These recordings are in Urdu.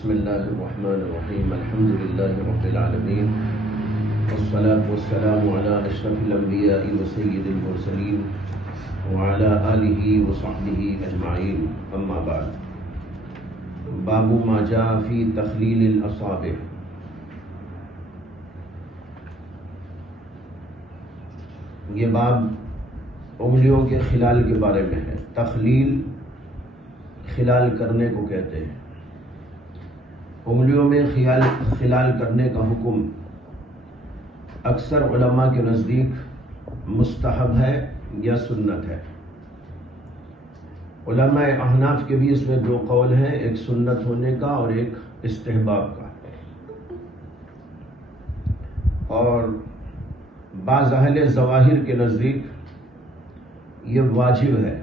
بسم اللہ الرحمن الرحیم الحمد للہ رب العالمین والصلاة والسلام علی اشرف الانبیاء وسید المرسلین وعلی آلہ وصحبہ اجمعین، اما بعد۔ باب ما جاء فی تخلیل الاصابع۔ یہ باب انگلیوں کے خلال کے بارے میں ہے۔ تخلیل خلال کرنے کو کہتے ہیں۔ انگلیوں میں خلال کرنے کا حکم اکثر علماء کے نزدیک مستحب ہے یا سنت ہے۔ علماء احناف کے بھی اس میں دو قول ہیں، ایک سنت ہونے کا اور ایک استحباب کا، اور بعض اہل ظواہر کے نزدیک یہ واجب ہے۔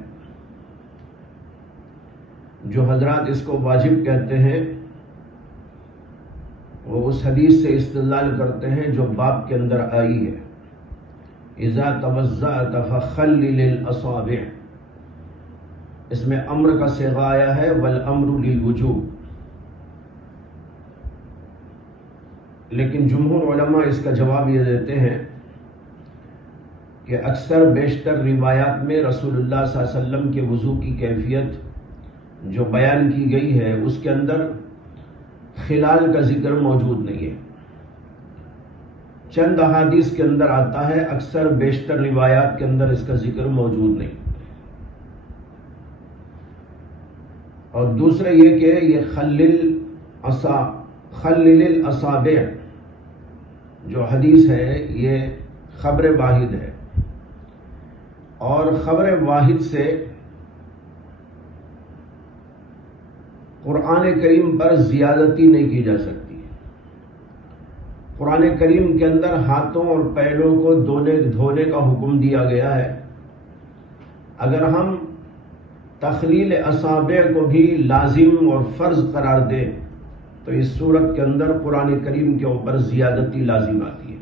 جو حضرات اس کو واجب کہتے ہیں وہ اس حدیث سے استدلال کرتے ہیں جو باب کے اندر آئی ہے، اذا توضأت فخلل الاصابع۔ اس میں امر کا صیغہ آیا ہے، والامر للوجوب، لیکن جمہور علماء اس کا جواب یہ دیتے ہیں کہ اکثر بیشتر روایات میں رسول اللہ صلی اللہ علیہ وسلم کے وضو کی کیفیت جو بیان کی گئی ہے اس کے اندر خلال کا ذکر موجود نہیں ہے۔ چند احادیث کے اندر آتا ہے، اکثر بیشتر روایات کے اندر اس کا ذکر موجود نہیں۔ اور دوسرے یہ کہ یہ خلل الاصابع جو حدیث ہے یہ خبر واحد ہے، اور خبر واحد سے قرآن کریم پر زیادتی نہیں کی جا سکتی۔ قرآن کریم کے اندر ہاتھوں اور پیروں کو دھونے کا حکم دیا گیا ہے۔ اگر ہم تخلیل اصابع کو بھی لازم اور فرض قرار دیں تو اس صورت کے اندر قرآن کریم کے اوپر زیادتی لازم آتی ہے،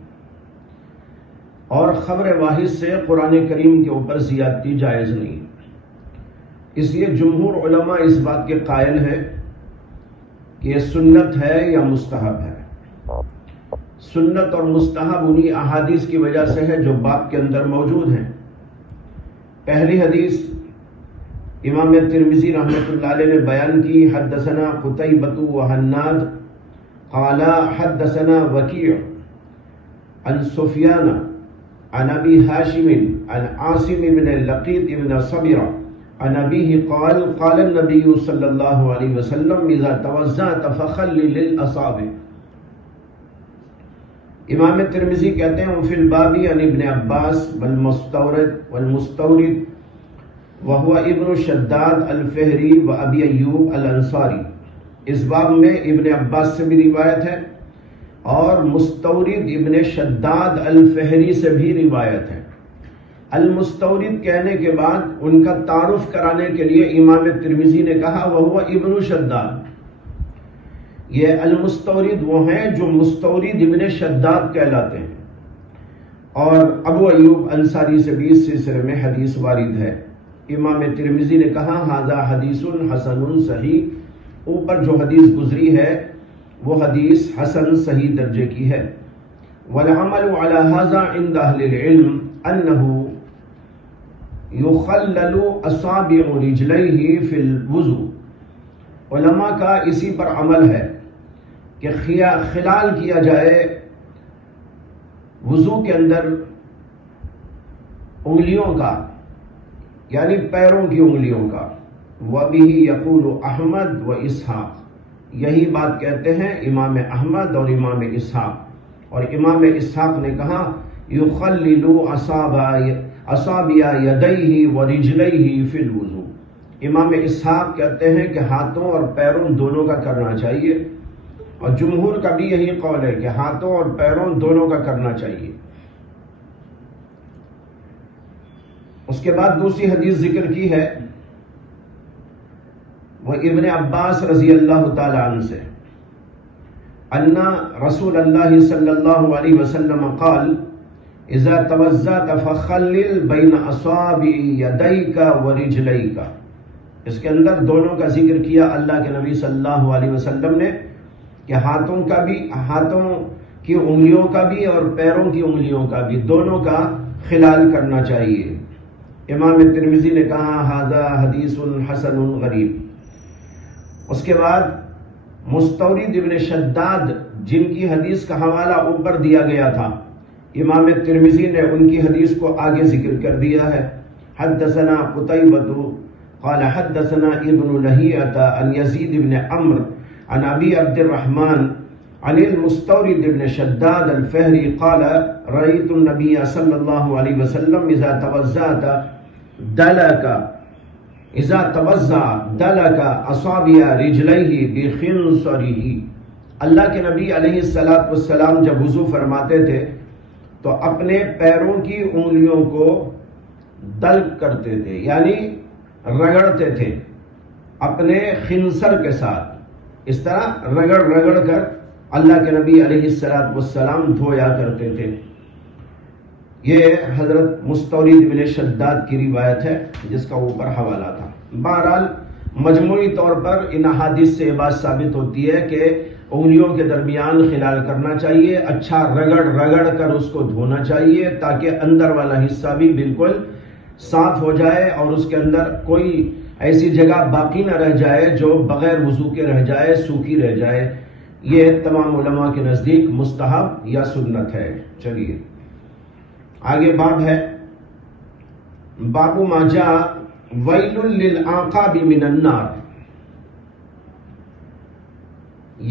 اور خبر واحد سے قرآن کریم کے اوپر زیادتی جائز نہیں۔ اس لیے جمہور علماء اس بات کے قائل ہیں کہ یہ سنت ہے یا مستحب ہے۔ سنت اور مستحب انہی احادیث کی وجہ سے ہے جو باب کے اندر موجود ہیں۔ پہلی حدیث امام ترمذی رحمۃ اللہ علیہ نے بیان کی، حدثنا قتیبۃ وحناد قال حدثنا وکیع عن سفیان عن ابی ہاشم عن عاصم بن لقیط بن صبرہ عن ابیہ قال قال النبی صلی اللہ علیہ وسلم اذا توضأت فخلل الاصابع۔ امام ترمذی کہتے ہیں وفی الباب عن ابن عباس والمستورد وهو ابن شداد الفہری و ابی ایوب الانصاری۔ اس باب میں ابن عباس سے بھی روایت ہے اور مستورد ابن شداد الفہری سے بھی روایت ہے۔ المستورد کہنے کے بعد ان کا تعارف کرانے کے لیے امام ترمذی نے کہا وہ ابن شداد۔ یہ المستورد وہ ہیں جو مستورد ابن شداد کہلاتے ہیں، اور ابو ایوب انصاری سے بھی اس سلسلے میں حدیث وارد ہے۔ امام ترمذی نے کہا ھذا حدیث حسن صحیح، اوپر جو حدیث گزری ہے وہ حدیث حسن صحیح درجے کی ہے۔ والعمل على ھذا عند اہل العلم انه یخلل اصابع رجلیہ فی الوضوء۔ علماء کا اسی پر عمل ہے کہ خلال کیا جائے وضو کے اندر انگلیوں کا، یعنی پیروں کی انگلیوں کا۔ وَبِهِ يَقُولُ احمد و اسحاق، یہی بات کہتے ہیں امام احمد اور امام اسحاق، اور امام اسحاق نے کہا یخلل اصابع یدیہ و رجلیہ فی الوضوء۔ امام اسحاق کہتے ہیں کہ ہاتھوں اور پیروں دونوں کا کرنا چاہیے، اور جمہور کا بھی یہی قول ہے کہ ہاتھوں اور پیروں دونوں کا کرنا چاہیے۔ اس کے بعد دوسری حدیث ذکر کی ہے وہ ابن عباس رضی اللہ تعالی عنہ سے، ان رسول اللہ صلی اللہ علیہ وسلم قال اذا توضأت فخلل بین اصابع یدیک و رجلیک۔ اس کے اندر دونوں کا ذکر کیا اللہ کے نبی صلی اللہ علیہ وسلم نے کہ ہاتھوں کا بھی، ہاتھوں کی انگلیوں کا بھی اور پیروں کی انگلیوں کا بھی، دونوں کا خلال کرنا چاہیے۔ امام ترمذی نے کہا ھذا حدیث حسن غریب۔ اس کے بعد مستورد ابن شداد جن کی حدیث کا حوالہ اوپر دیا گیا تھا، امام ترمذی نے ان کی حدیث کو آگے ذکر کر دیا ہے۔ حدثنا قتیبۃ قال حدثنا ابن لہیعۃ عن یزید بن عمرو عن ابی عبد الرحمن عن المستورد بن شداد الفہری قال رأيت النبي صلى الله عليه وسلم اذا توضأ دلك اصابع رجليه بخنصره۔ اللہ کے نبی علیہ السلام جب وضو فرماتے تھے تو اپنے پیروں کی انگلیوں کو دلک کرتے تھے، یعنی رگڑتے تھے اپنے خنصر کے ساتھ، اس طرح رگڑ رگڑ کر اللہ کے نبی علیہ السلام دھویا کرتے تھے۔ یہ حضرت مستورد بن شداد کی روایت ہے جس کا اوپر حوالہ تھا۔ بہرحال مجموعی طور پر ان احادیث سے یہ بات ثابت ہوتی ہے کہ انگلیوں کے درمیان خلال کرنا چاہیے، اچھا رگڑ رگڑ کر اس کو دھونا چاہیے تاکہ اندر والا حصہ بھی بالکل صاف ہو جائے اور اس کے اندر کوئی ایسی جگہ باقی نہ رہ جائے جو بغیر وضو کے رہ جائے، سوکھی رہ جائے۔ یہ تمام علماء کے نزدیک مستحب یا سنت ہے۔ چلیے آگے باب ہے، باب ما جاء ویل للعقاب من النار۔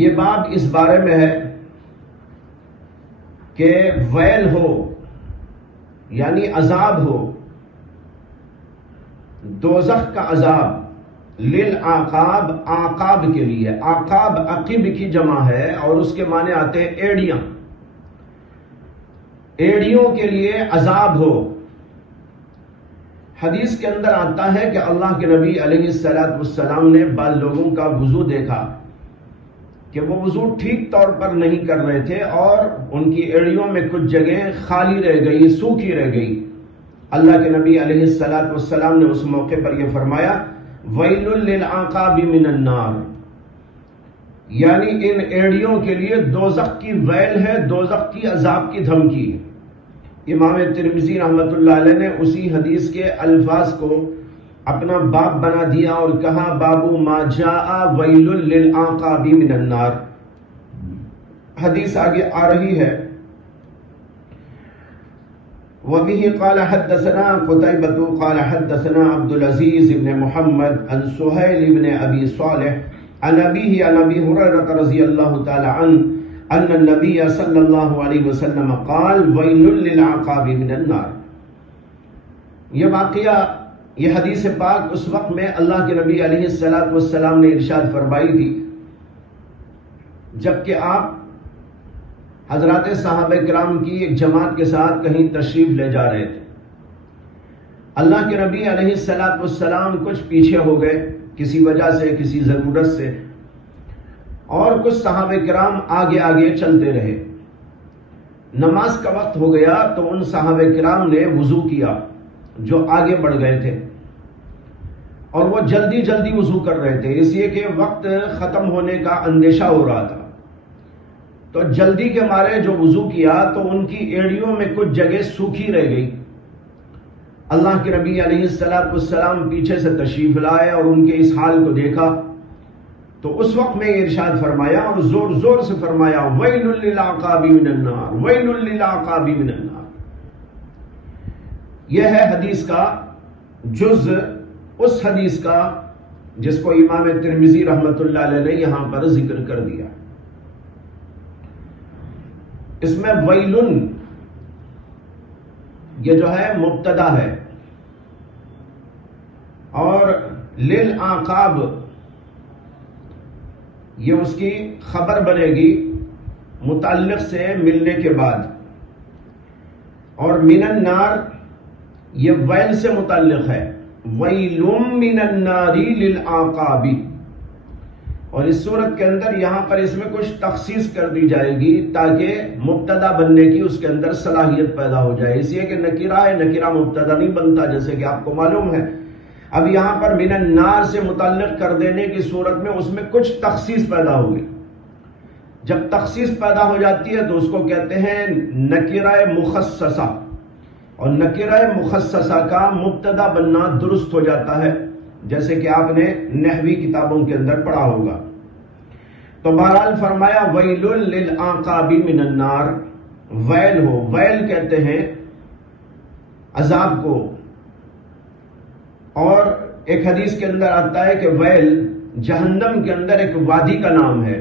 یہ باب اس بارے میں ہے کہ ویل ہو یعنی عذاب ہو، دوزخ کا عذاب، للعقاب، عقاب کے لیے، عقاب عقب کی جمع ہے اور اس کے معنی آتے ہیں ایڑیاں، ایڑیوں کے لیے عذاب ہو۔ حدیث کے اندر آتا ہے کہ اللہ کے نبی علیہ السلام نے بعض لوگوں کا وضو دیکھا کہ وہ وضو ٹھیک طور پر نہیں کر رہے تھے اور ان کی ایڑیوں میں کچھ جگہ خالی رہ گئی، سوکھی رہ گئی۔ اللہ کے نبی علیہ السلام نے اس موقع پر یہ فرمایا ویل للعقاب من النار، یعنی ان ایڑیوں کے لیے دوزخ کی ویل ہے، دوزخ کی عذاب کی دھمکی۔ امام ترمذی رحمۃ اللہ علیہ نے اسی حدیث کے الفاظ کو اپنا باب بنا دیا اور کہا باب ما جاء ویل للعقاب من النار۔ حدیث آگے آ رہی ہے، وبه قال حدثنا قتيبة قال حدثنا عبد العزيز بن محمد عن سهيل بن ابي صالح عن ابيه عن ابي هريره رضي الله تعالى عنه ان النبي صلى الله عليه وسلم قال ويل للعقاب من النار۔ یہ واقعہ، یہ حدیث پاک اس وقت میں اللہ کے نبی علیہ السلام نے ارشاد فرمائی تھی جبکہ آپ حضرات صحابہ کرام کی ایک جماعت کے ساتھ کہیں تشریف لے جا رہے تھے۔ اللہ کے نبی علیہ السلام کچھ پیچھے ہو گئے کسی وجہ سے، کسی ضرورت سے، اور کچھ صحابہ کرام آگے آگے چلتے رہے۔ نماز کا وقت ہو گیا تو ان صحابہ کرام نے وضو کیا جو آگے بڑھ گئے تھے، اور وہ جلدی جلدی وضو کر رہے تھے اس لیے کہ وقت ختم ہونے کا اندیشہ ہو رہا تھا۔ تو جلدی کے مارے جو وضو کیا تو ان کی ایڑیوں میں کچھ جگہ سوکھی رہ گئی۔ اللہ کے نبی علیہ السلام پیچھے سے تشریف لائے اور ان کے اس حال کو دیکھا تو اس وقت میں یہ ارشاد فرمایا اور زور زور سے فرمایا ویل للعقاب من النار، ویل للعقاب من النار۔ یہ ہے حدیث کا جز اس حدیث کا جس کو امام ترمذی رحمۃ اللہ علیہ نے یہاں پر ذکر کر دیا۔ اس میں ویلن یہ جو ہے مبتدا ہے اور للعقاب یہ اس کی خبر بنے گی متعلق سے ملنے کے بعد، اور من النار یہ ویل سے متعلق ہے، ویل من النار للعقاب۔ اور اس صورت کے اندر یہاں پر اس میں کچھ تخصیص کر دی جائے گی تاکہ مبتدا بننے کی اس کے اندر صلاحیت پیدا ہو جائے، اس لیے کہ نکرہ مبتدا نہیں بنتا، جیسے کہ آپ کو معلوم ہے اب یہاں پر من النار سے متعلق کر دینے کی صورت میں اس میں کچھ تخصیص پیدا ہوگی. جب تخصیص پیدا ہو جاتی ہے تو اس کو کہتے ہیں نکرہ مخصصہ، اور نکرہ مخصصہ کا مبتدا بننا درست ہو جاتا ہے، جیسے کہ آپ نے نحوی کتابوں کے اندر پڑھا ہوگا. تو بہرحال فرمایا ویل للعقاب من النار، ویل ہو، ویل کہتے ہیں عذاب کو. اور ایک حدیث کے اندر آتا ہے کہ ویل جہنم کے اندر ایک وادی کا نام ہے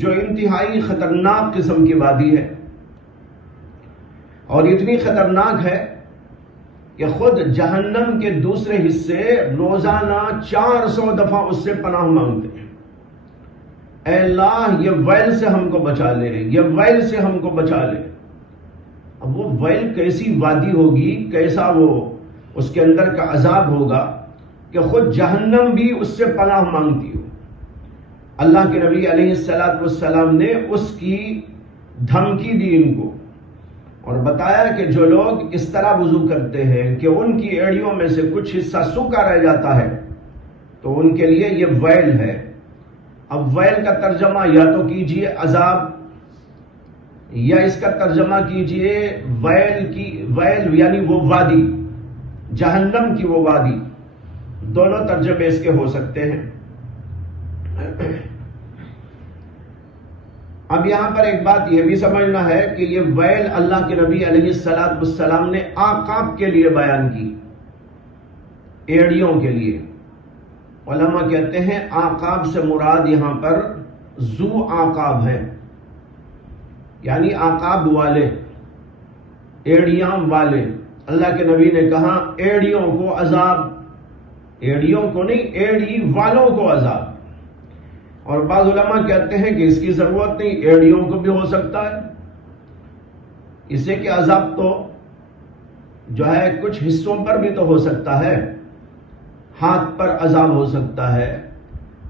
جو انتہائی خطرناک قسم کی وادی ہے، اور اتنی خطرناک ہے کہ خود جہنم کے دوسرے حصے روزانہ 400 دفعہ اس سے پناہ مانگتے ہیں، اے اللہ یہ ویل سے ہم کو بچا لے، یہ ویل سے ہم کو بچا لے. اب وہ ویل کیسی وادی ہوگی، کیسا وہ اس کے اندر کا عذاب ہوگا کہ خود جہنم بھی اس سے پناہ مانگتی ہو. اللہ کے نبی علیہ السلام نے اس کی دھمکی دی ان کو، اور بتایا کہ جو لوگ اس طرح وضو کرتے ہیں کہ ان کی ایڑیوں میں سے کچھ حصہ سوکھا رہ جاتا ہے تو ان کے لیے یہ ویل ہے. اب ویل کا ترجمہ یا تو کیجئے عذاب، یا اس کا ترجمہ کیجئے ویل یعنی وہ وادی، جہنم کی وہ وادی. دونوں ترجمے اس کے ہو سکتے ہیں. اب یہاں پر ایک بات یہ بھی سمجھنا ہے کہ یہ ویل اللہ کے نبی علیہ السلام نے عقاب کے لیے بیان کی، ایڑیوں کے لیے. علماء کہتے ہیں عقاب سے مراد یہاں پر ذو عقاب ہے، یعنی عقاب والے، ایڑیاں والے. اللہ کے نبی نے کہا ایڑیوں کو عذاب، ایڑیوں کو نہیں، ایڑی والوں کو عذاب. اور بعض علماء کہتے ہیں کہ اس کی ضرورت نہیں، ایڑیوں کو بھی ہو سکتا ہے، اس سے کہ عذاب تو جو ہے کچھ حصوں پر بھی تو ہو سکتا ہے. ہاتھ پر عذاب ہو سکتا ہے،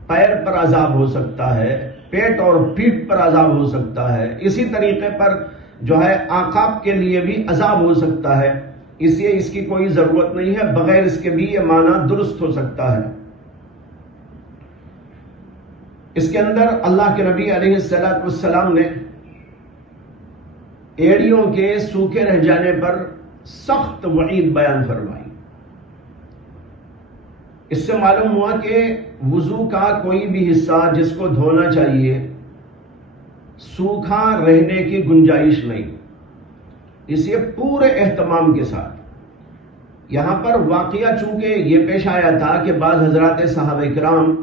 پیر پر عذاب ہو سکتا ہے، پیٹ اور پیٹھ پر عذاب ہو سکتا ہے. اسی طریقے پر جو ہے عقاب کے لیے بھی عذاب ہو سکتا ہے، اس لیے اس کی کوئی ضرورت نہیں ہے، بغیر اس کے بھی یہ معنی درست ہو سکتا ہے. اس کے اندر اللہ کے نبی علیہ السلام نے ایڑیوں کے سوکھے رہ جانے پر سخت وعید بیان فرمائی. اس سے معلوم ہوا کہ وضو کا کوئی بھی حصہ جس کو دھونا چاہیے سوکھا رہنے کی گنجائش نہیں. اس لیے پورے اہتمام کے ساتھ یہاں پر واقعہ چونکہ یہ پیش آیا تھا کہ بعض حضرات صحابہ کرام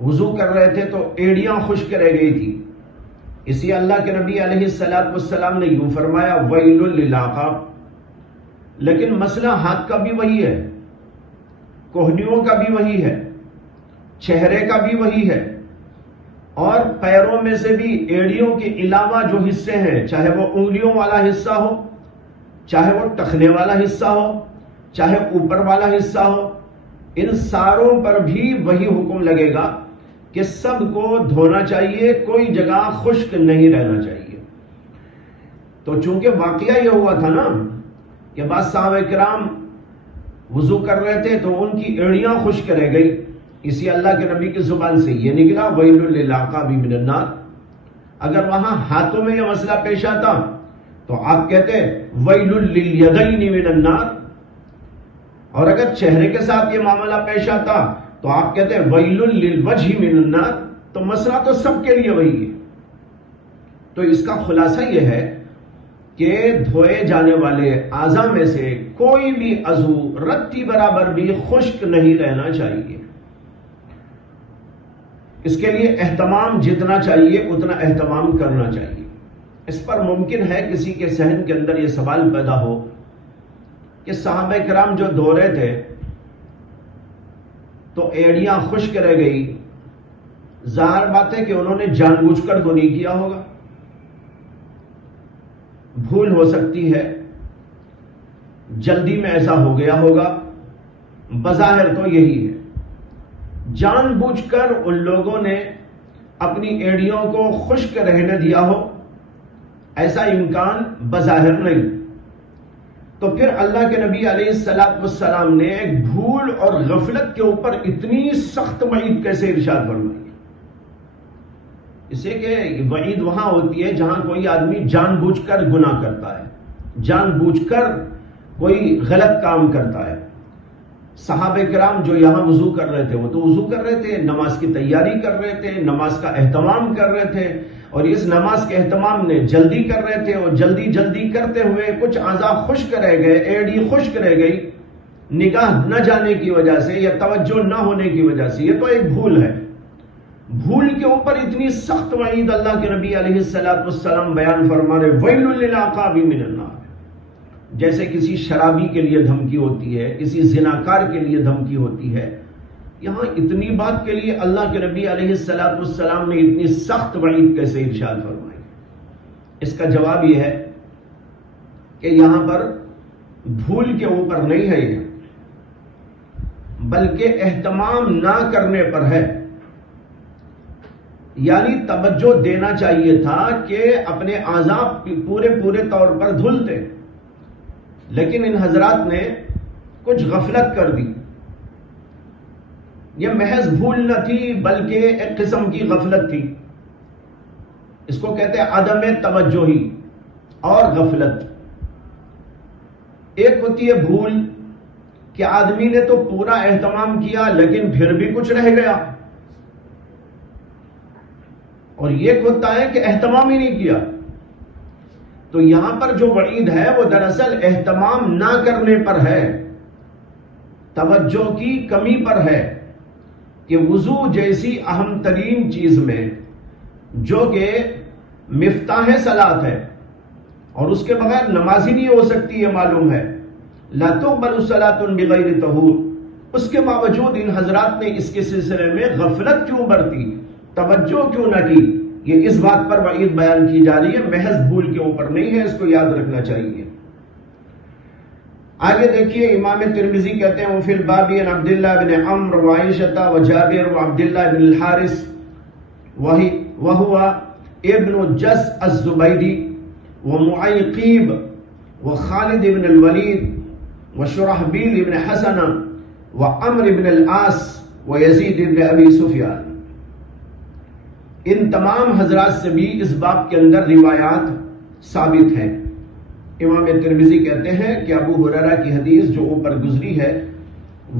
وضو کر رہے تھے تو ایڑیاں خشک رہ گئی تھی، اس لیے اللہ کے نبی علیہ السلام نے یوں فرمایا ویل للعقاب. لیکن مسئلہ ہاتھ کا بھی وہی ہے، کوہنیوں کا بھی وہی ہے، چہرے کا بھی وہی ہے، اور پیروں میں سے بھی ایڑیوں کے علاوہ جو حصے ہیں، چاہے وہ انگلیوں والا حصہ ہو، چاہے وہ ٹخنے والا حصہ ہو، چاہے اوپر والا حصہ ہو، ان ساروں پر بھی وہی حکم لگے گا کہ سب کو دھونا چاہیے، کوئی جگہ خشک نہیں رہنا چاہیے. تو چونکہ واقعہ یہ ہوا تھا نا کہ بعض صحابہ کرام وضو کر رہے تھے تو ان کی ایڑیاں خشک رہ گئی، اسی اللہ کے نبی کی زبان سے یہ نکلا ویل للعقاب من النار. اگر وہاں ہاتھوں میں یہ مسئلہ پیش آتا تو آپ کہتے ویل للیدین من النار، اور اگر چہرے کے ساتھ یہ معاملہ پیش آتا تو آپ کہتے ویل للوجہ من النار. تو مسئلہ تو سب کے لیے وہی ہے. تو اس کا خلاصہ یہ ہے کہ دھوئے جانے والے اعضاء میں سے کوئی بھی عضو رتی برابر بھی خشک نہیں رہنا چاہیے. اس کے لیے اہتمام جتنا چاہیے اتنا اہتمام کرنا چاہیے. اس پر ممکن ہے کسی کے ذہن کے اندر یہ سوال پیدا ہو کہ صحابہ کرام جو دھو رہے تھے تو ایڑیاں خشک رہ گئی، ظاہر بات ہے کہ انہوں نے جان بوجھ کر تو نہیں کیا ہوگا، بھول ہو سکتی ہے، جلدی میں ایسا ہو گیا ہوگا. بظاہر تو یہی ہے، جان بوجھ کر ان لوگوں نے اپنی ایڑیوں کو خشک رہنے دیا ہو، ایسا امکان بظاہر نہیں. تو پھر اللہ کے نبی علیہ السلام نے بھول اور غفلت کے اوپر اتنی سخت وعید کیسے ارشاد فرمائی؟ اسے کہ وعید وہاں ہوتی ہے جہاں کوئی آدمی جان بوجھ کر گناہ کرتا ہے، جان بوجھ کر کوئی غلط کام کرتا ہے۔ صحابہ کرام جو یہاں وضو کر رہے تھے وہ تو وضو کر رہے تھے، نماز کی تیاری کر رہے تھے، نماز کا اہتمام کر رہے تھے، اور اس نماز کے اہتمام نے جلدی کر رہے تھے، اور جلدی کرتے ہوئے کچھ اعضاء خشک رہ گئے، ایڑی خشک رہ گئی نگاہ نہ جانے کی وجہ سے یا توجہ نہ ہونے کی وجہ سے۔ یہ تو ایک بھول ہے۔ بھول کے اوپر اتنی سخت وعید اللہ کے نبی علیہ السلام بیان فرما رہے، ویل للعقاب من النار، جیسے کسی شرابی کے لیے دھمکی ہوتی ہے، کسی زناکار کے لیے دھمکی ہوتی ہے، یہاں اتنی بات کے لیے اللہ کے نبی علیہ السلام نے اتنی سخت وعید کیسے ارشاد فرمائی؟ اس کا جواب یہ ہے کہ یہاں پر بھول کے اوپر نہیں ہے یہ، بلکہ اہتمام نہ کرنے پر ہے۔ یعنی توجہ دینا چاہیے تھا کہ اپنے اعضاء پورے طور پر دھلتے، لیکن ان حضرات نے کچھ غفلت کر دی۔ یہ محض بھول نہ تھی بلکہ ایک قسم کی غفلت تھی، اس کو کہتے ہیں عدم توجہی اور غفلت۔ ایک ہوتی ہے بھول کہ آدمی نے تو پورا اہتمام کیا لیکن پھر بھی کچھ رہ گیا، اور ایک ہوتا ہے کہ اہتمام ہی نہیں کیا۔ تو یہاں پر جو وعید ہے وہ دراصل اہتمام نہ کرنے پر ہے، توجہ کی کمی پر ہے، کہ وضو جیسی اہم ترین چیز میں جو کہ مفتاح صلاۃ ہے اور اس کے بغیر نماز ہی نہیں ہو سکتی، یہ معلوم ہے، لا تقبل صلاۃ بغیر طہور، اس کے باوجود ان حضرات نے اس کے سلسلے میں غفلت کیوں برتی، توجہ کیوں نہ کی؟ یہ اس بات پر وعید بیان کی جا رہی ہے، محض بھول کے اوپر نہیں ہے، اس کو یاد رکھنا چاہیے۔ آگے دیکھیے، امام ترمذی کہتے ہیں وفی الباب عن عبداللہ بن عمرو وعائشہ وجابر وعبداللہ بن الحارث وهو ابن جز الزبیدی ومعیقیب وخالد بن الولید وشرحبیل بن حسن وعمر بن العاص ویزید بن ابی سفیان۔ ان تمام حضرات سے بھی اس باب کے اندر روایات ثابت ہیں۔ امام ترمذی کہتے ہیں کہ ابو ہریرہ کی حدیث جو اوپر گزری ہے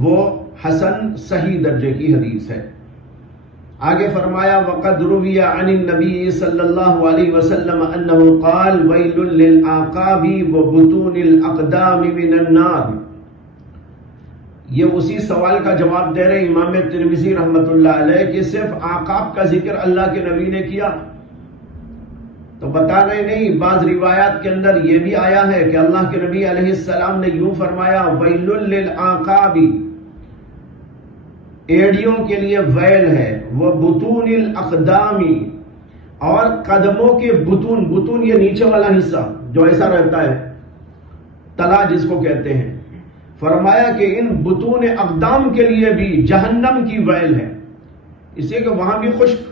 وہ حسن صحیح درجے کی حدیث ہے۔ آگے فرمایا وقد روی عن النبی صلی اللہ علیہ وسلم انہ قال ویل للعقاب وبطون الاقدام من النار۔ یہ اسی سوال کا جواب دے رہے امام ترمذی رحمت اللہ علیہ کہ صرف اعقاب کا ذکر اللہ کے نبی نے کیا، تو بتا رہے نہیں، بعض روایات کے اندر یہ بھی آیا ہے کہ اللہ کے نبی علیہ السلام نے یوں فرمایا ویل للعقاب، ایڑیوں کے لیے ویل ہے، وہ بطون الاقدام، اور قدموں کے بطون یہ نیچے والا حصہ جو ایسا رہتا ہے، تلا جس کو کہتے ہیں، فرمایا کہ ان بطون اقدام کے لیے بھی جہنم کی ویل ہے، اسے کہ وہاں بھی خشک،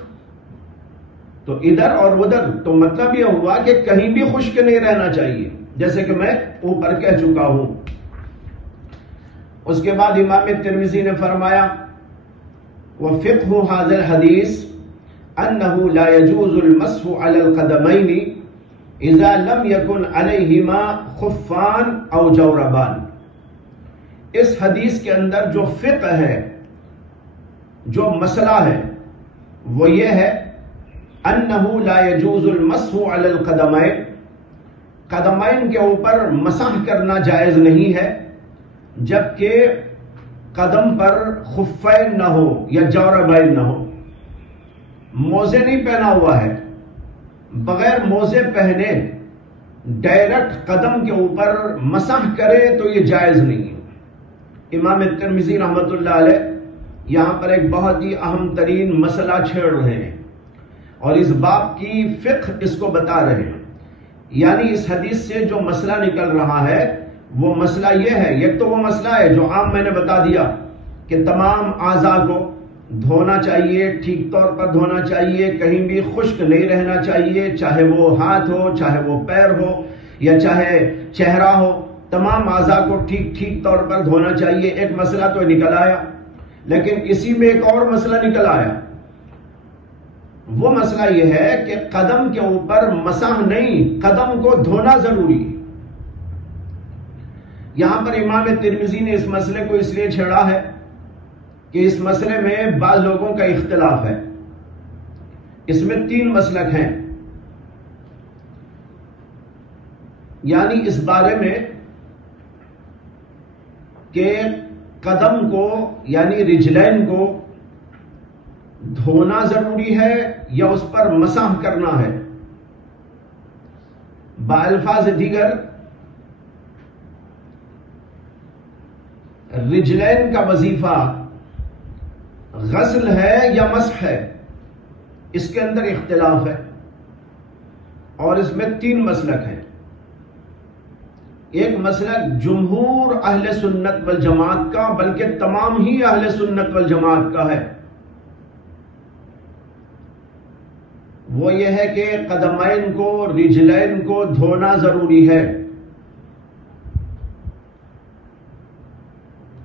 تو ادھر اور ادھر، تو مطلب یہ ہوا کہ کہیں بھی خشک نہیں رہنا چاہیے، جیسے کہ میں اوپر کہہ چکا ہوں۔ اس کے بعد امام ترمذی نے فرمایا وفقہ هذا الحدیث انه لا يجوز المسح على القدمين اذا لم يكن عليهما خفان او جوربان۔ اس حدیث کے اندر جو فقہ ہے، جو مسئلہ ہے، وہ یہ ہے انه لا يجوز المسح على القدمين، قدمین کے اوپر مسح کرنا جائز نہیں ہے جبکہ قدم پر خفین نہ ہو یا جوربین نہ ہو، موزے نہیں پہنا ہوا ہے، بغیر موزے پہنے ڈائریکٹ قدم کے اوپر مسح کرے تو یہ جائز نہیں ہے۔ امام ترمذی رحمت اللہ علیہ یہاں پر ایک بہت ہی اہم ترین مسئلہ چھیڑ رہے ہیں اور اس باب کی فقہ اس کو بتا رہے ہیں، یعنی اس حدیث سے جو مسئلہ نکل رہا ہے وہ مسئلہ یہ ہے، ایک تو وہ مسئلہ ہے جو عام میں نے بتا دیا کہ تمام اعضاء کو دھونا چاہیے، ٹھیک طور پر دھونا چاہیے، کہیں بھی خشک نہیں رہنا چاہیے، چاہے وہ ہاتھ ہو، چاہے وہ پیر ہو، یا چاہے چہرہ ہو، تمام اعضاء کو ٹھیک ٹھیک طور پر دھونا چاہیے، ایک مسئلہ تو نکل آیا، لیکن اسی میں ایک اور مسئلہ نکل آیا۔ وہ مسئلہ یہ ہے کہ قدم کے اوپر مسح نہیں، قدم کو دھونا ضروری ہے۔ یہاں پر امام ترمذی نے اس مسئلے کو اس لیے چھیڑا ہے کہ اس مسئلے میں بعض لوگوں کا اختلاف ہے۔ اس میں 3 مسلک ہیں، یعنی اس بارے میں کہ قدم کو یعنی رجلین کو دھونا ضروری ہے یا اس پر مسح کرنا ہے۔ بالفاظ دیگر رجلین کا وظیفہ غسل ہے یا مسح ہے، اس کے اندر اختلاف ہے، اور اس میں 3 مسلک ہیں۔ ایک مسلک جمہور اہل سنت والجماعت کا، بلکہ تمام ہی اہل سنت والجماعت کا ہے، وہ یہ ہے کہ قدمین کو رجلین کو دھونا ضروری ہے،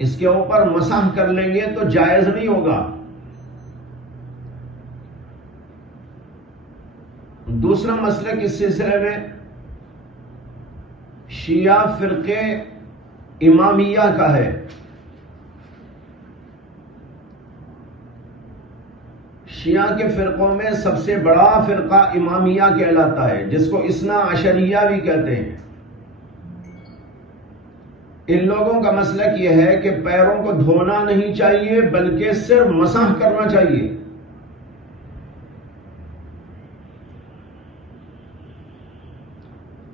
اس کے اوپر مسح کر لیں گے تو جائز نہیں ہوگا۔ دوسرا مسلک اس سلسلے میں شیعہ فرقے امامیہ کا ہے۔ شیعہ کے فرقوں میں سب سے بڑا فرقہ امامیہ کہلاتا ہے، جس کو اثنا عشریہ بھی کہتے ہیں۔ ان لوگوں کا مسلک یہ ہے کہ پیروں کو دھونا نہیں چاہیے بلکہ صرف مسح کرنا چاہیے۔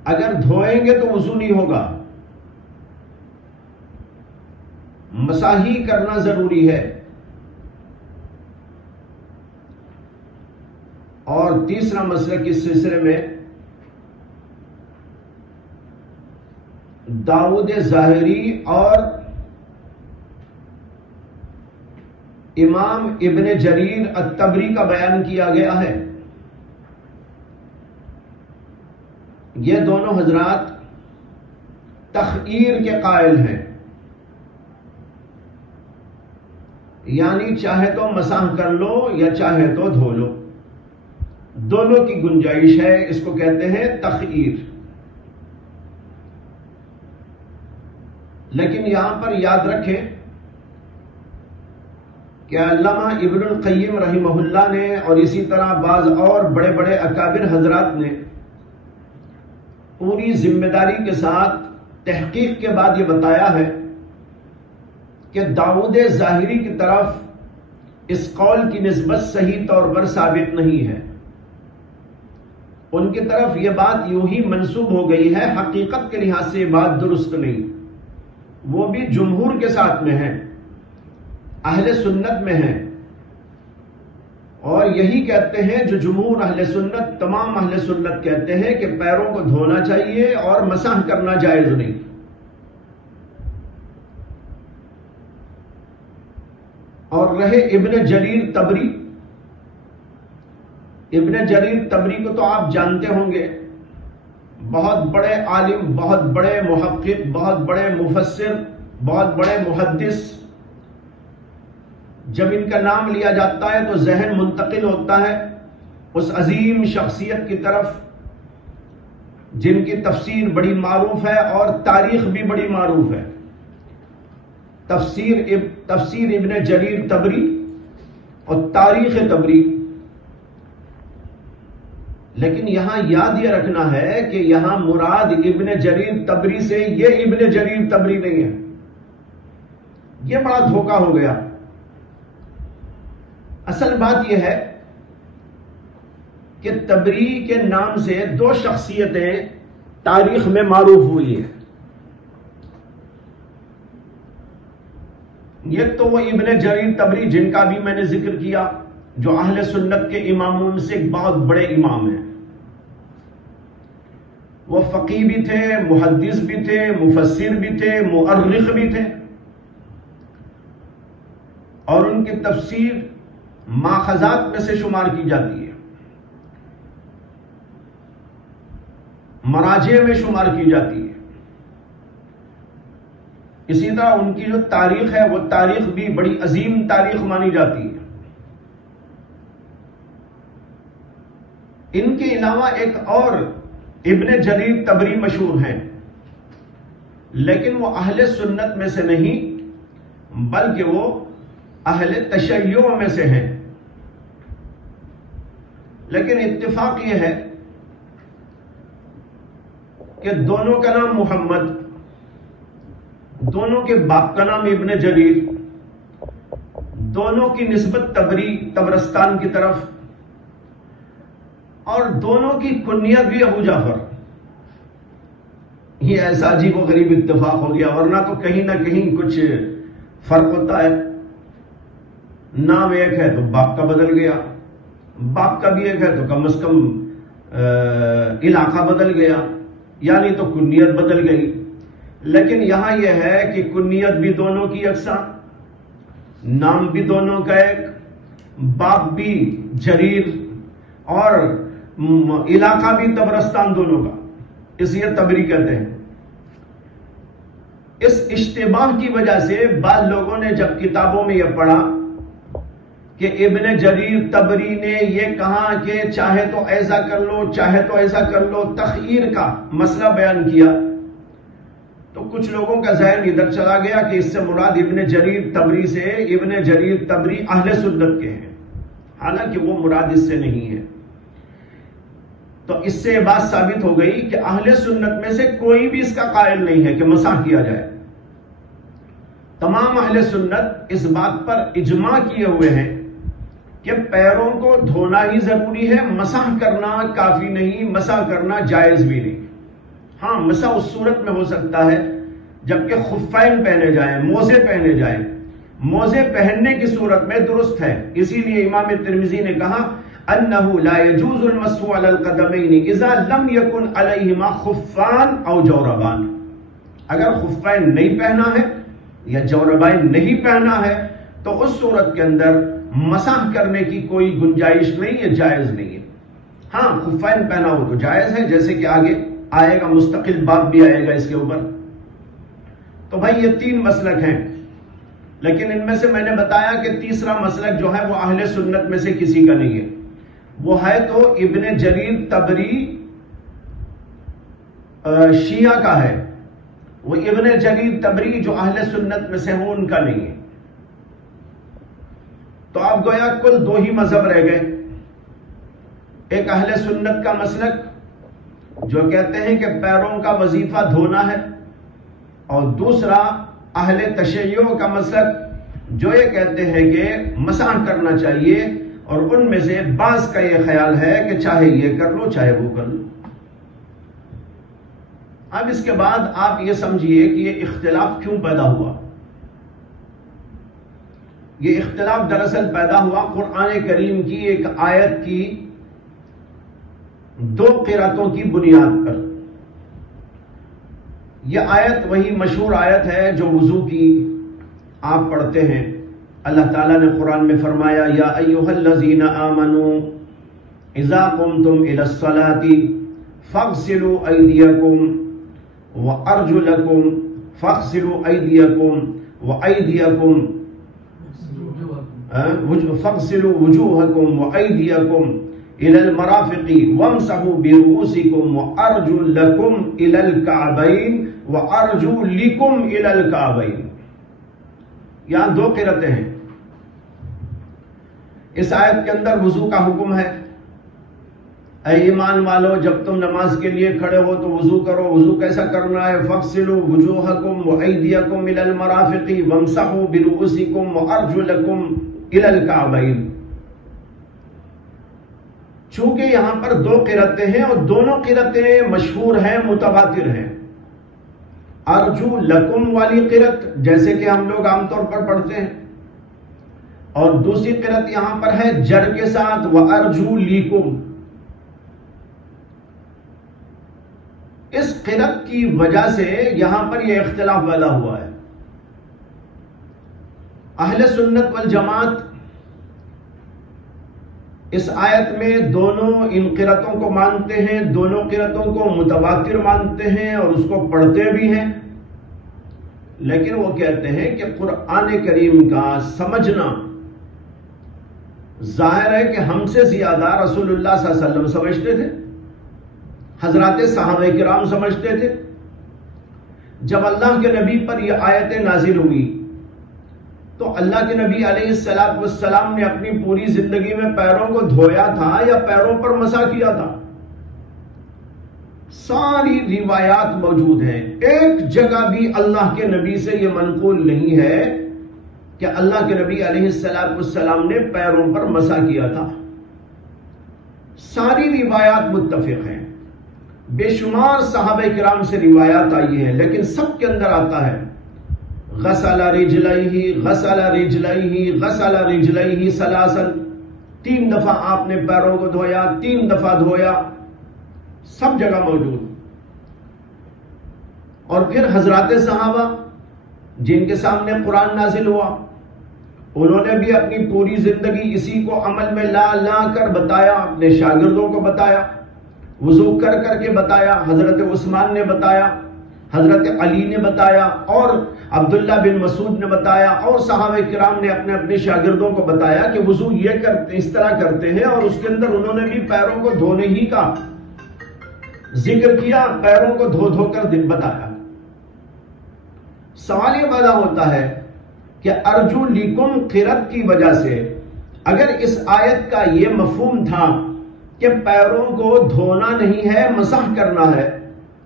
اگر دھوئیں گے تو وضو نہیں ہوگا، مسح ہی کرنا ضروری ہے۔ اور تیسرا مسلک اس سلسلے میں داؤد ظاہری اور امام ابن جریر الطبری کا بیان کیا گیا ہے۔ یہ دونوں حضرات تخییر کے قائل ہیں، یعنی چاہے تو مسح کر لو یا چاہے تو دھو لو، دونوں کی گنجائش ہے، اس کو کہتے ہیں تخییر۔ لیکن یہاں پر یاد رکھیں کہ علامہ ابن القیم رحمہ اللہ نے اور اسی طرح بعض اور بڑے بڑے اکابر حضرات نے پوری ذمہ داری کے ساتھ تحقیق کے بعد یہ بتایا ہے کہ داؤد ظاہری کی طرف اس قول کی نسبت صحیح طور پر ثابت نہیں ہے۔ ان کی طرف یہ بات یوں ہی منسوب ہو گئی ہے، حقیقت کے لحاظ سے یہ بات درست نہیں۔ وہ بھی جمہور کے ساتھ میں ہیں، اہل سنت میں ہیں، اور یہی کہتے ہیں جو جمہور اہل سنت، تمام اہل سنت کہتے ہیں کہ پیروں کو دھونا چاہیے اور مسح کرنا جائز نہیں۔ اور رہے ابن جریر تبری، ابن جریر تبری کو تو آپ جانتے ہوں گے، بہت بڑے عالم، بہت بڑے محقق، بہت بڑے مفسر، بہت بڑے محدث۔ جب ان کا نام لیا جاتا ہے تو ذہن منتقل ہوتا ہے اس عظیم شخصیت کی طرف جن کی تفسیر بڑی معروف ہے اور تاریخ بھی بڑی معروف ہے، تفسیر ابن جریر تبری اور تاریخ تبری۔ لیکن یہاں یاد یہ رکھنا ہے کہ یہاں مراد ابن جریر تبری سے یہ ابن جریر تبری نہیں ہے، یہ بڑا دھوکہ ہو گیا۔ اصل بات یہ ہے کہ تبری کے نام سے 2 شخصیتیں تاریخ میں معروف ہوئی ہیں۔ یہ تو وہ ابن جریر تبری جن کا بھی میں نے ذکر کیا، جو اہل سنت کے اماموں میں سے ایک بہت بڑے امام ہیں۔ وہ فقیہ بھی تھے، محدث بھی تھے، مفسر بھی تھے، مؤرخ بھی تھے، اور ان کی تفسیر ماخذات میں سے شمار کی جاتی ہے، مراجع میں شمار کی جاتی ہے۔ اسی طرح ان کی جو تاریخ ہے وہ تاریخ بھی بڑی عظیم تاریخ مانی جاتی ہے. ان کے علاوہ ایک اور ابن جریر طبری مشہور ہیں، لیکن وہ اہل سنت میں سے نہیں بلکہ وہ اہل تشیع میں سے ہیں. لیکن اتفاق یہ ہے کہ دونوں کا نام محمد، دونوں کے باپ کا نام ابن جریر، دونوں کی نسبت طبری طبرستان کی طرف، اور دونوں کی کنیت بھی ابو جعفر. یہ ایسا عجیب و غریب اتفاق ہو گیا، ورنہ تو کہیں نہ کہیں کچھ فرق ہوتا ہے. نام ایک ہے تو باپ کا بدل گیا، باپ کا بھی ایک ہے تو کم از کم علاقہ بدل گیا، یعنی تو کنیت بدل گئی. لیکن یہاں یہ ہے کہ کنیت بھی دونوں کی یکساں، نام بھی دونوں کا ایک، باپ بھی جریر اور علاقہ بھی طبرستان دونوں کا، اس لیے طبری کہتے ہیں. اس اشتباہ کی وجہ سے بعض لوگوں نے جب کتابوں میں یہ پڑھا کہ ابن جریر طبری نے یہ کہا کہ چاہے تو ایسا کر لو چاہے تو ایسا کر لو، تخییر کا مسئلہ بیان کیا، تو کچھ لوگوں کا ذہن ادھر چلا گیا کہ اس سے مراد ابن جریر طبری سے ابن جریر طبری اہل سنت کے ہیں، حالانکہ وہ مراد اس سے نہیں ہے. تو اس سے یہ بات ثابت ہو گئی کہ اہل سنت میں سے کوئی بھی اس کا قائل نہیں ہے کہ مسح کیا جائے. تمام اہل سنت اس بات پر اجماع کیے ہوئے ہیں کہ پیروں کو دھونا ہی ضروری ہے، مسح کرنا کافی نہیں، مسح کرنا جائز بھی نہیں. ہاں مسح اس صورت میں ہو سکتا ہے جبکہ خفین پہنے جائیں، موزے پہنے جائیں. موزے پہننے کی صورت میں درست ہے، اسی لیے امام ترمذی نے کہا انه لا يجوز المسح على القدمين اذا لم يكن عليهما خفان او جوربان. اگر خفین نہیں پہنا ہے یا جوربین نہیں پہنا ہے تو اس صورت کے اندر مسح کرنے کی کوئی گنجائش نہیں ہے، جائز نہیں ہے. ہاں خفین پہنا ہو تو جائز ہے، جیسے کہ آگے آئے گا، مستقل باب بھی آئے گا اس کے اوپر. تو بھائی یہ تین مسلک ہیں، لیکن ان میں سے میں نے بتایا کہ تیسرا مسلک جو ہے وہ اہل سنت میں سے کسی کا نہیں ہے. وہ ہے تو ابن جریر طبری شیعہ کا ہے، وہ ابن جریر طبری جو اہل سنت میں سے ہوں ان کا نہیں ہے. تو آپ گویا کل دو ہی مذہب رہ گئے، ایک اہل سنت کا مسلک جو کہتے ہیں کہ پیروں کا وظیفہ دھونا ہے، اور دوسرا اہل تشیع کا مسلک جو یہ کہتے ہیں کہ مسح کرنا چاہیے، اور ان میں سے بعض کا یہ خیال ہے کہ چاہے یہ کر لو چاہے وہ کر لو. اب اس کے بعد آپ یہ سمجھیے کہ یہ اختلاف کیوں پیدا ہوا. یہ اختلاف دراصل پیدا ہوا قرآن کریم کی ایک آیت کی دو قرأتوں کی بنیاد پر. یہ آیت وہی مشہور آیت ہے جو وضو کی آپ پڑھتے ہیں. اللہ تعالیٰ نے قرآن میں فرمایا یا ایھا الذین آمنوا اذا قمتم الی الصلاۃ فاغسلوا ایدیکم وارجلکم فاغسلوا ایدیکم وایدیکم فاغسلوا وجوہکم وایدیکم الی المرافق وامسحوا برؤوسکم وارجلکم الی الکعبین وارجلکم الی الکعبین. یہاں دو قرأتیں ہیں. اس آیت کے اندر وضو کا حکم ہے، اے ایمان والو جب تم نماز کے لیے کھڑے ہو تو وضو کرو. وضو کیسا کرنا ہے؟ فاغسلوا وجوہکم وایدیکم الی المرافق وامسحوا برؤوسکم وارجلکم الی الکعبین. چونکہ یہاں پر دو قرأتیں ہیں اور دونوں قرأتیں مشہور ہیں، متواتر ہیں. ارجو لکم والی قرأت جیسے کہ ہم لوگ عام طور پر پڑھتے ہیں، اور دوسری قرأت یہاں پر ہے جر کے ساتھ وارجو لیکم. اس قرأت کی وجہ سے یہاں پر یہ اختلاف پیدا ہوا ہے. اہل سنت والجماعت اس آیت میں دونوں ان قرأتوں کو مانتے ہیں، دونوں قرأتوں کو متواتر مانتے ہیں اور اس کو پڑھتے بھی ہیں. لیکن وہ کہتے ہیں کہ قرآن کریم کا سمجھنا ظاہر ہے کہ ہم سے زیادہ رسول اللہ صلی اللہ علیہ وسلم سمجھتے تھے، حضرات صحابہ کرام سمجھتے تھے۔ جب اللہ کے نبی پر یہ آیتیں نازل ہوئی تو اللہ کے نبی علیہ السلام نے اپنی پوری زندگی میں پیروں کو دھویا تھا یا پیروں پر مسح کیا تھا؟ ساری روایات موجود ہیں، ایک جگہ بھی اللہ کے نبی سے یہ منقول نہیں ہے کہ اللہ کے نبی علیہ السلام نے پیروں پر مسح کیا تھا۔ ساری روایات متفق ہیں، بے شمار صحابہ کرام سے روایات آئی ہیں، لیکن سب کے اندر آتا ہے غسل رجلیہ غسل رجلیہ غسل رجلیہ ثلاثا، 3 دفعہ آپ نے پیروں کو دھویا، 3 دفعہ دھویا، سب جگہ موجود۔ اور پھر حضرات صحابہ جن کے سامنے قرآن نازل ہوا، انہوں نے بھی اپنی پوری زندگی اسی کو عمل میں لا کر بتایا، اپنے شاگردوں کو بتایا، وضو کر کر کے بتایا، حضرت عثمان نے بتایا، حضرت علی نے بتایا، اور عبداللہ بن مسعود نے بتایا، اور صحابہ کرام نے اپنے اپنے شاگردوں کو بتایا کہ وضو یہ کرتے، اس طرح کرتے ہیں، اور اس کے اندر انہوں نے بھی پیروں کو دھونے ہی کا ذکر کیا، پیروں کو دھو دھو کر بتایا۔ سوال یہ پیدا ہوتا ہے کہ ارجو لیکم قرت کی وجہ سے اگر اس آیت کا یہ مفہوم تھا کہ پیروں کو دھونا نہیں ہے، مسح کرنا ہے،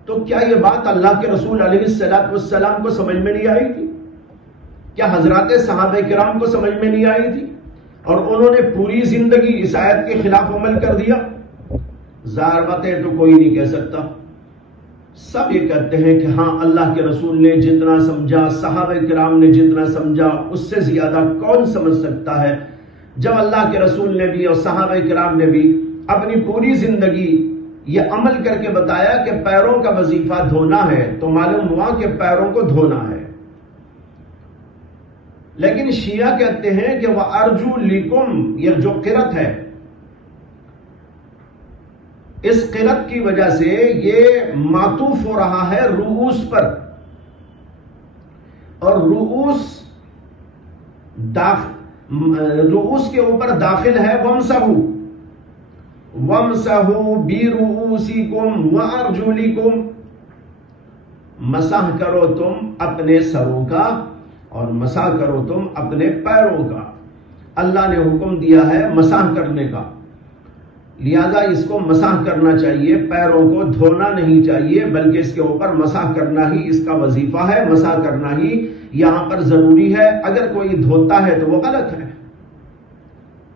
تو کیا یہ بات اللہ کے رسول علیہ السلام کو سمجھ میں نہیں آئی تھی؟ کیا حضرات صحابہ کرام کو سمجھ میں نہیں آئی تھی اور انہوں نے پوری زندگی اس آیت کے خلاف عمل کر دیا؟ ظاہر بات ہے تو کوئی نہیں کہہ سکتا۔ سب یہ کہتے ہیں کہ ہاں اللہ کے رسول نے جتنا سمجھا، صحابہ کرام نے جتنا سمجھا، اس سے زیادہ کون سمجھ سکتا ہے؟ جب اللہ کے رسول نے بھی اور صحابہ کرام نے بھی اپنی پوری زندگی یہ عمل کر کے بتایا کہ پیروں کا وظیفہ دھونا ہے، تو معلوم ہوا کہ پیروں کو دھونا ہے۔ لیکن شیعہ کہتے ہیں کہ وَأَرْجُو لِكُمْ، یہ جو قرت ہے، اس قرت کی وجہ سے یہ معطوف ہو رہا ہے رؤوس پر، اور رؤوس کے اوپر داخل ہے وَامْسَحُوا وَامْسَحُوا بِرُؤُوسِكُمْ وَأَرْجُلِكُمْ، مسح کرو تم اپنے سروں کا اور مسح کرو تم اپنے پیروں کا۔ اللہ نے حکم دیا ہے مسح کرنے کا، لہذا اس کو مسح کرنا چاہیے، پیروں کو دھونا نہیں چاہیے، بلکہ اس کے اوپر مسح کرنا ہی اس کا وظیفہ ہے، مسح کرنا ہی یہاں پر ضروری ہے۔ اگر کوئی دھوتا ہے تو وہ غلط ہے،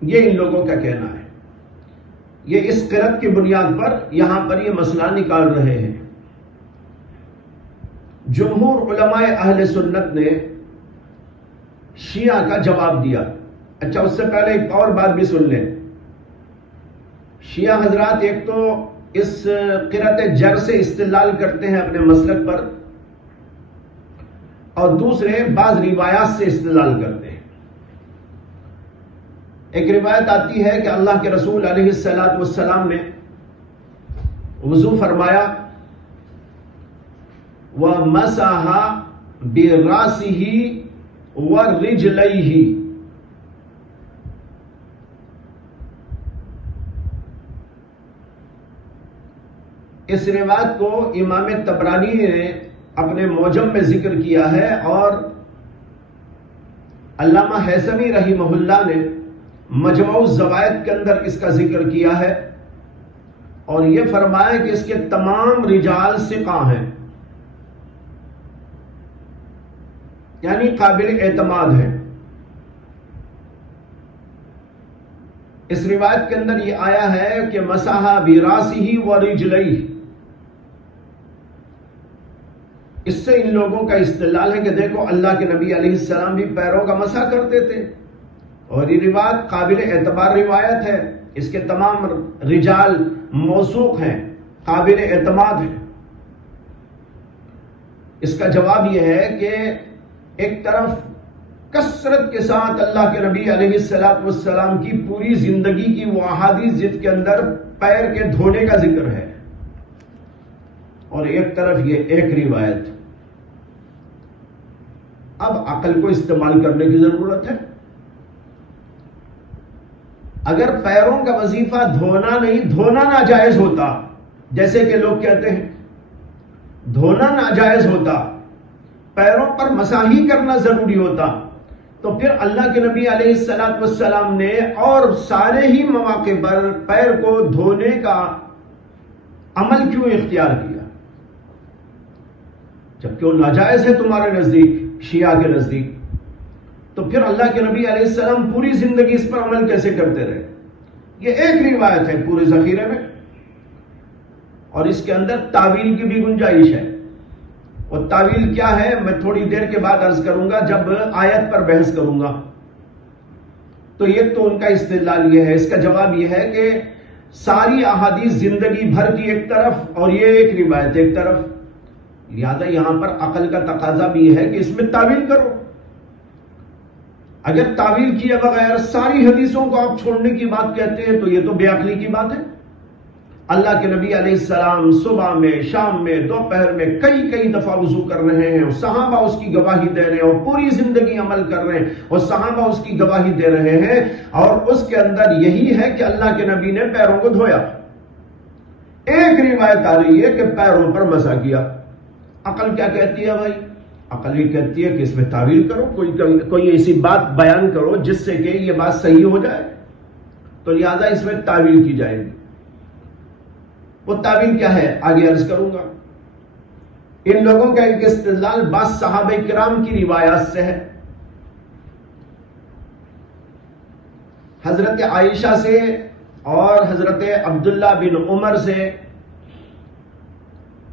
یہ ان لوگوں کا کہنا ہے۔ یہ اس قرت کی بنیاد پر یہاں پر یہ مسئلہ نکال رہے ہیں۔ جمہور علماء اہل سنت نے شیعہ کا جواب دیا۔ اچھا، اس سے پہلے ایک اور بات بھی سن لیں۔ شیعہ حضرات ایک تو اس قرت جر سے استدلال کرتے ہیں اپنے مسلک پر، اور دوسرے بعض روایات سے استدلال کرتے ہیں۔ ایک روایت آتی ہے کہ اللہ کے رسول علیہ السلام نے وضو فرمایا، وَمَسَحَ بِرَاسِهِ وَرِجْلَيْهِ، اس روایت کو امام طبرانی نے اپنے معجم میں ذکر کیا ہے، اور علامہ حیثمی رحمہ اللہ نے مجموع الزوائد کے اندر اس کا ذکر کیا ہے، اور یہ فرمایا کہ اس کے تمام رجال ثقہ ہیں، یعنی قابل اعتماد ہیں۔ اس روایت کے اندر یہ آیا ہے کہ مسح براسہ ورجلہ، اس سے ان لوگوں کا استدلال ہے کہ دیکھو اللہ کے نبی علیہ السلام بھی پیروں کا مسح کرتے تھے، اور یہ روایت قابل اعتبار روایت ہے، اس کے تمام رجال موثوق ہیں، قابل اعتماد ہیں۔ اس کا جواب یہ ہے کہ ایک طرف کثرت کے ساتھ اللہ کے نبی علیہ السلام کی پوری زندگی کی وہ احادیث جس کے اندر پیر کے دھونے کا ذکر ہے، اور ایک طرف یہ ایک روایت۔ اب عقل کو استعمال کرنے کی ضرورت ہے. اگر پیروں کا وظیفہ دھونا نہیں، دھونا ناجائز ہوتا، جیسے کہ لوگ کہتے ہیں دھونا ناجائز ہوتا، پیروں پر مسح ہی کرنا ضروری ہوتا، تو پھر اللہ کے نبی علیہ السلام نے اور سارے ہی مواقع پر پیر کو دھونے کا عمل کیوں اختیار کیا؟ جبکہ وہ ناجائز ہے تمہارے نزدیک، شیعہ کے نزدیک، تو پھر اللہ کے نبی علیہ السلام پوری زندگی اس پر عمل کیسے کرتے رہے؟ یہ ایک روایت ہے پورے ذخیرے میں، اور اس کے اندر تعویل کی بھی گنجائش ہے. اور تعویل کیا ہے میں تھوڑی دیر کے بعد عرض کروں گا جب آیت پر بحث کروں گا. تو یہ تو ان کا استدلال یہ ہے، اس کا جواب یہ ہے کہ ساری احادیث زندگی بھر کی ایک طرف اور یہ ایک روایت ایک طرف، لہذا یہاں پر عقل کا تقاضا بھی ہے کہ اس میں تعویل کرو. اگر تعویل کیے بغیر ساری حدیثوں کو آپ چھوڑنے کی بات کہتے ہیں تو یہ تو بے عقلی کی بات ہے. اللہ کے نبی علیہ السلام صبح میں، شام میں، دوپہر میں کئی دفعہ وضو کر رہے ہیں، اور صحابہ اس کی گواہی دے رہے ہیں، اور پوری زندگی عمل کر رہے ہیں اور صحابہ اس کی گواہی دے رہے ہیں، اور اس کے اندر یہی ہے کہ اللہ کے نبی نے پیروں کو دھویا. ایک روایت آ رہی ہے کہ پیروں پر مسح کیا. عقل کیا کہتی ہے بھائی؟ عقل یہ کہتی ہے کہ اس میں تعویل کرو، کوئی ایسی بات بیان کرو جس سے کہ یہ بات صحیح ہو جائے، تو لہذا اس میں تعویل کی جائے گی. وہ تعویل کیا ہے آگے عرض کروں گا. ان لوگوں کا ایک استدلال بعض صحابہ کرام کی روایات سے ہے. حضرت عائشہ سے اور حضرت عبداللہ بن عمر سے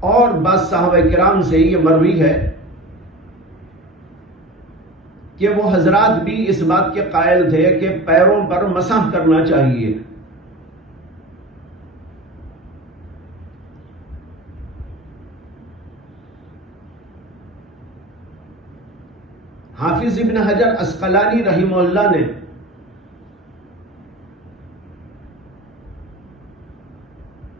اور بعض صحابہ کرام سے یہ مروی ہے کہ وہ حضرات بھی اس بات کے قائل تھے کہ پیروں پر مسح کرنا چاہیے. حافظ ابن حجر عسقلانی رحمہ اللہ نے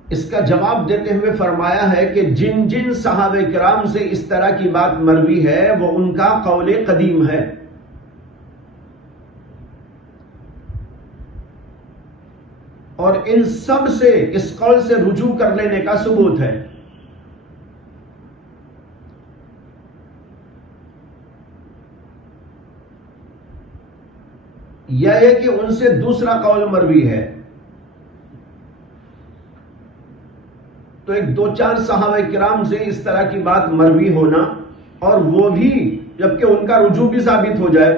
اس کا جواب دیتے ہوئے فرمایا ہے کہ جن جن صحابہ کرام سے اس طرح کی بات مروی ہے وہ ان کا قول قدیم ہے. اور ان سب سے اس قول سے رجوع کر لینے کا ثبوت ہے. یہ ہے کہ ان سے دوسرا قول مروی ہے. تو ایک دو چار صحابہ کرام سے اس طرح کی بات مروی ہونا اور وہ بھی جبکہ ان کا رجوع بھی ثابت ہو جائے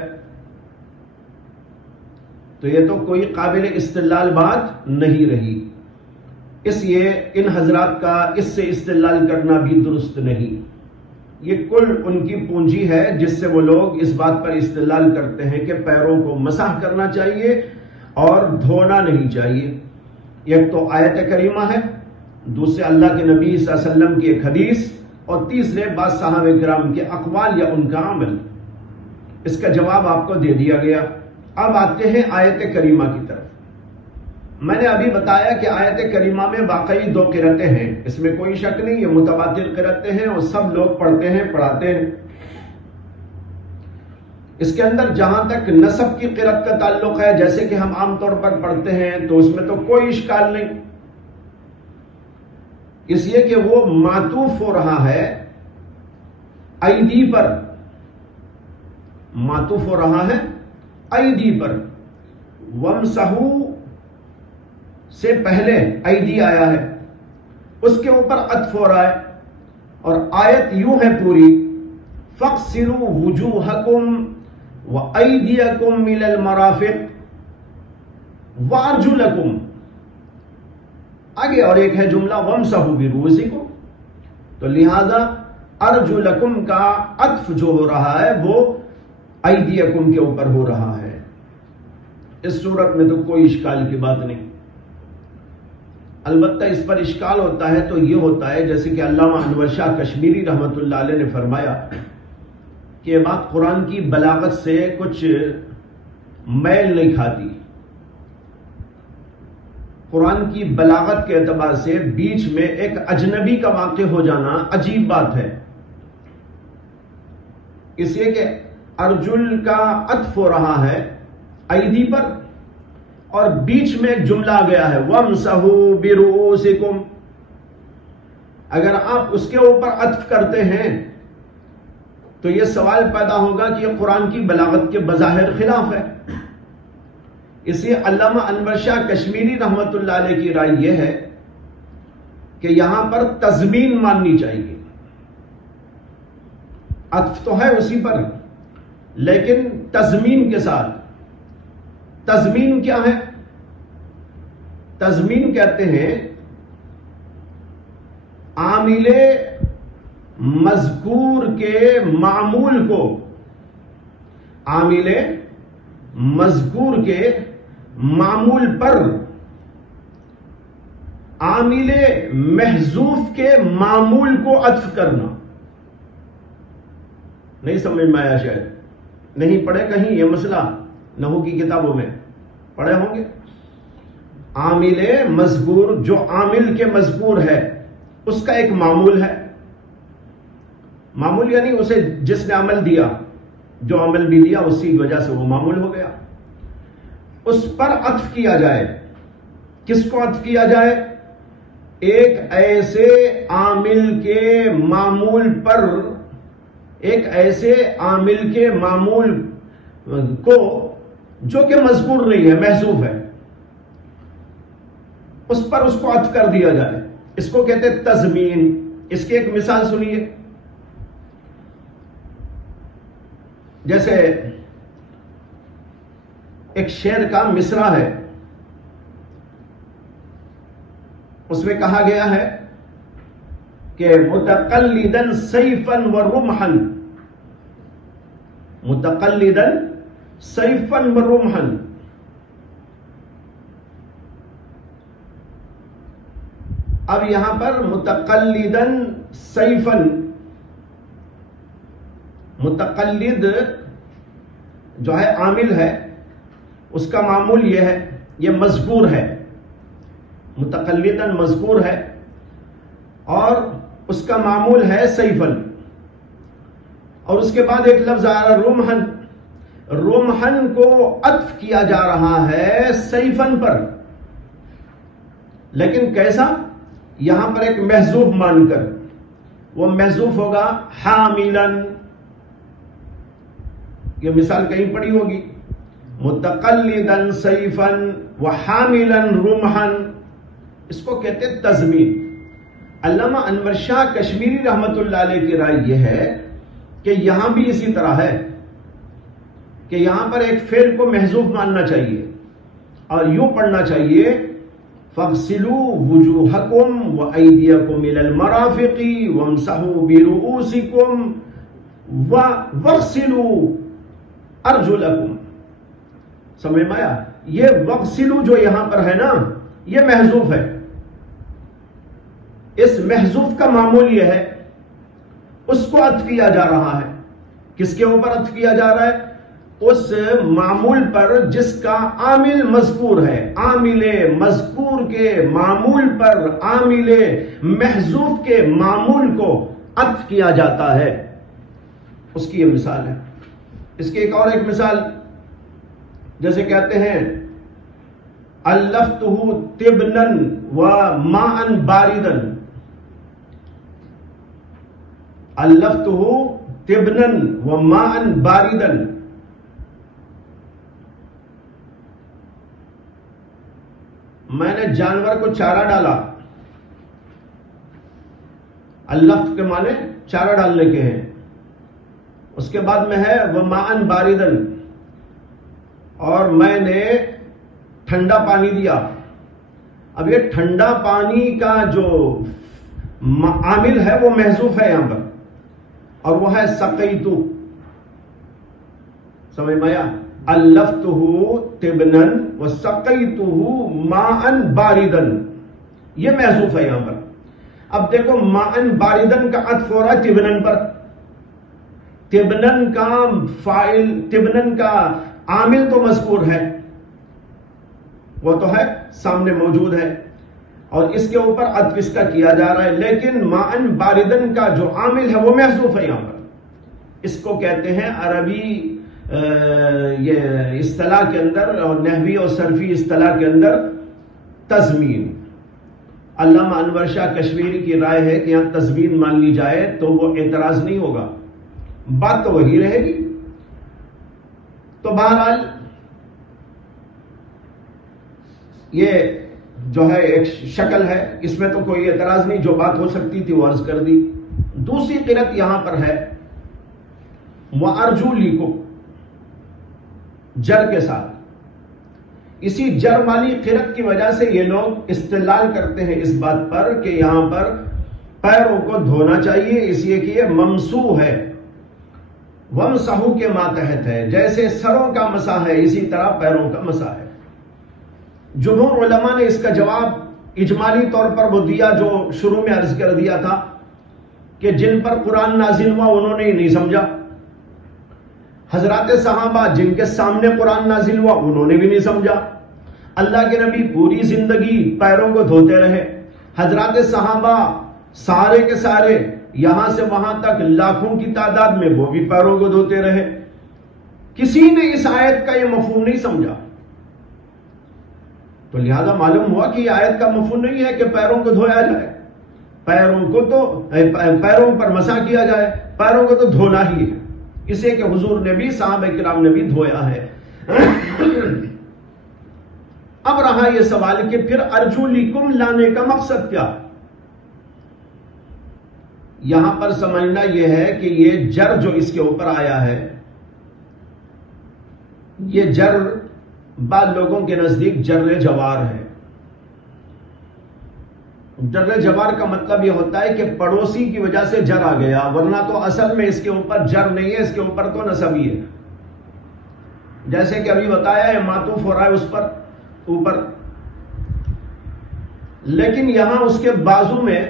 تو یہ تو کوئی قابل استدلال بات نہیں رہی. اس لیے ان حضرات کا اس سے استدلال کرنا بھی درست نہیں. یہ کل ان کی پونجی ہے جس سے وہ لوگ اس بات پر استدلال کرتے ہیں کہ پیروں کو مسح کرنا چاہیے اور دھونا نہیں چاہیے. ایک تو آیت کریمہ ہے، دوسرے اللہ کے نبی صلی اللہ علیہ وسلم کی ایک حدیث، اور تیسرے بعض صحابہ کرام کے اقوال یا ان کا عمل. اس کا جواب آپ کو دے دیا گیا. اب آتے ہیں آیت کریمہ کی طرف. میں نے ابھی بتایا کہ آیت کریمہ میں واقعی دو قرأتیں ہیں، اس میں کوئی شک نہیں، یہ متواتر قرأتیں ہیں اور سب لوگ پڑھتے ہیں پڑھاتے ہیں. اس کے اندر جہاں تک نسب کی قرأت کا تعلق ہے جیسے کہ ہم عام طور پر پڑھتے ہیں تو اس میں تو کوئی اشکال نہیں، اس لیے کہ وہ معطوف ہو رہا ہے ایدی پر، معطوف ہو رہا ہے ایدی پر. وَامْسَحُوا سے پہلے ایدی آیا ہے، اس کے اوپر عطف ہو رہا ہے، اور آیت یوں ہے پوری فَاغْسِلُوا وُجُوهَكُمْ وَأَيْدِيَكُمْ مِنَ الْمَرَافِقِ وَأَرْجُلَكُمْ. آگے اور ایک ہے جملہ وَامْسَحُوا بِرُؤُوسِكُمْ، تو لہذا ارجلکم کا عطف جو ہو رہا ہے وہ ایدیکم کے اوپر ہو رہا ہے. اس صورت میں تو کوئی اشکال کی بات نہیں. البتہ اس پر اشکال ہوتا ہے تو یہ ہوتا ہے جیسے کہ علامہ انور شاہ کشمیری رحمۃ اللہ علیہ نے فرمایا کہ یہ بات قرآن کی بلاغت سے کچھ میل نہیں کھاتی. قرآن کی بلاغت کے اعتبار سے بیچ میں ایک اجنبی کا واقع ہو جانا عجیب بات ہے، اس لیے کہ ارجل کا عطف ہو رہا ہے ایدی پر، اور بیچ میں ایک جملہ آ گیا ہے وَامْسَحُوا بِرُؤُوسِكُمْ. اگر آپ اس کے اوپر عطف کرتے ہیں تو یہ سوال پیدا ہوگا کہ یہ قرآن کی بلاغت کے بظاہر خلاف ہے. اس لیے علامہ انور شاہ کشمیری رحمت اللہ علیہ کی رائے یہ ہے کہ یہاں پر تضمین ماننی چاہیے. عطف تو ہے اسی پر لیکن تضمین کے ساتھ. تضمین کیا ہے؟ تضمین کہتے ہیں عامل مذکور کے معمول کو، عامل مذکور کے معمول پر عامل محذوف کے معمول کو عطف کرنا. نہیں سمجھ میں آیا؟ شاید نہیں پڑھے کہیں یہ مسئلہ، نحو کی کتابوں میں پڑھے ہوں گے. عامل مذکور جو عامل کے مذکور ہے اس کا ایک معمول ہے. معمول یعنی اسے جس نے عمل دیا، جو عمل بھی دیا اسی وجہ سے وہ معمول ہو گیا. اس پر عطف کیا جائے. کس کو عطف کیا جائے؟ ایک ایسے عامل کے معمول پر، ایک ایسے عامل کے معمول کو جو کہ مذکور نہیں ہے، محذوف ہے، اس پر اس کو عطف کر دیا جائے. اس کو کہتے ہیں تضمین. اس کی ایک مثال سنیے. جیسے ایک شعر کا مصرع ہے، اس میں کہا گیا ہے کہ متقلداً سیفاً ورمحاً، متقلداً سیفاً ورمحاً. اب یہاں پر متقلداً سیفاً، متقلد جو ہے عامل ہے، اس کا معمول یہ ہے، یہ مذکور ہے، متقلداً مذکور ہے اور اس کا معمول ہے سیفاً. اور اس کے بعد ایک لفظ آ رہا ہے رمحاً. رمحاً کو عطف کیا جا رہا ہے سیفاً پر، لیکن کیسا؟ یہاں پر ایک محذوف مان کر. وہ محذوف ہوگا حاملاً. یہ مثال کہیں پڑھی ہوگی، متقلداً سیفاً وحاملاً رمحاً. اس کو کہتے ہیں تضمین. علامہ انور شاہ کشمیری رحمت اللہ علیہ کی رائے یہ ہے کہ یہاں بھی اسی طرح ہے کہ یہاں پر ایک فعل کو محذوف ماننا چاہیے اور یوں پڑھنا چاہیے فَاغْسِلُوا وُجُوهَكُمْ وَأَيْدِيَكُمْ إِلَى الْمَرَافِقِ وَامْسَحُوا بِرُؤُوسِكُمْ وَاغْسِلُوا أَرْجُلَكُمْ. سمجھ میں آیا؟ یہ وَاغْسِلُوا جو یہاں پر ہے نا، یہ محذوف ہے. اس محذوف کا معمول یہ ہے، اس کو عطف کیا جا رہا ہے. کس کے اوپر عطف کیا جا رہا ہے؟ اس معمول پر جس کا عامل مذکور ہے. عامل مذکور کے معمول پر عامل محذوف کے معمول کو عطف کیا جاتا ہے. اس کی یہ مثال ہے. اس کی ایک اور ایک مثال، جیسے کہتے ہیں الفتہ طبناً وماءً بارداً. الفتہ طبناً وماءً بارداً. میں نے جانور کو چارہ ڈالا. اللفت کے معنی چارہ ڈالنے کے ہیں. اس کے بعد میں ہے وماءً بارداً، اور میں نے ٹھنڈا پانی دیا. اب یہ ٹھنڈا پانی کا جو عامل ہے وہ محذوف ہے یہاں پر، اور وہ ہے سقیتو. سمجھ میں آیا؟ الفتہ طبناً وسقیتہ ماءً بارداً، یہ محذوف ہے یہاں پر. اب دیکھو ماءً بارداً کا عطف ہو رہا ہے طبناً پر. طبناً کا فاعل، طبناً کا عامل تو مذکور ہے، وہ تو ہے سامنے موجود ہے، اور اس کے اوپر عطف اس کا کیا جا رہا ہے. لیکن ماءً بارداً کا جو عامل ہے وہ محذوف ہے یہاں پر. اس کو کہتے ہیں عربی یہ اصطلاح کے اندر اور نحوی اور صرفی اصطلاح کے اندر تضمین. علامہ انور شاہ کشمیری کی رائے ہے کہ یہاں تضمین مان لی جائے تو وہ اعتراض نہیں ہوگا، بات تو وہی رہے گی. تو بہرحال یہ جو ہے ایک شکل ہے، اس میں تو کوئی اعتراض نہیں، جو بات ہو سکتی تھی وہ عرض کر دی. دوسری قرأت یہاں پر ہے وَأَرْجُلِكُمْ، جر کے ساتھ. اسی جر والی قرأت کی وجہ سے یہ لوگ استدلال کرتے ہیں اس بات پر کہ یہاں پر پیروں کو دھونا چاہیے، اس لیے کہ یہ ممسوح ہے، ومسحو کے ماتحت ہے. جیسے سروں کا مسح ہے اسی طرح پیروں کا مسح ہے. جمہور علماء نے اس کا جواب اجمالی طور پر وہ دیا جو شروع میں عرض کر دیا تھا کہ جن پر قرآن نازل ہوا انہوں نے ہی نہیں سمجھا. حضرات صحابہ جن کے سامنے قرآن نازل ہوا انہوں نے بھی نہیں سمجھا. اللہ کے نبی پوری زندگی پیروں کو دھوتے رہے. حضرات صحابہ سارے کے سارے یہاں سے وہاں تک لاکھوں کی تعداد میں وہ بھی پیروں کو دھوتے رہے. کسی نے اس آیت کا یہ مفہوم نہیں سمجھا. تو لہذا معلوم ہوا کہ یہ آیت کا مفہوم نہیں ہے کہ پیروں کو دھویا جائے، پیروں پر مسح کیا جائے، پیروں کو تو دھونا ہی ہے، اسے کہ حضور نے بھی صحابہ کرام نے بھی دھویا ہے. اب رہا یہ سوال کہ پھر ارجلکم لانے کا مقصد کیا؟ یہاں پر سمجھنا یہ ہے کہ یہ جر جو اس کے اوپر آیا ہے، یہ جر بعض لوگوں کے نزدیک جر جوار ہے. جر جوار کا مطلب یہ ہوتا ہے کہ پڑوسی کی وجہ سے جر آ گیا، ورنہ تو اصل میں اس کے اوپر جر نہیں ہے، اس کے اوپر تو نصب ہی ہے. جیسے کہ ابھی بتایا ہے معطوف ہو رہا ہے اس پر اوپر، لیکن یہاں اس کے بازو میں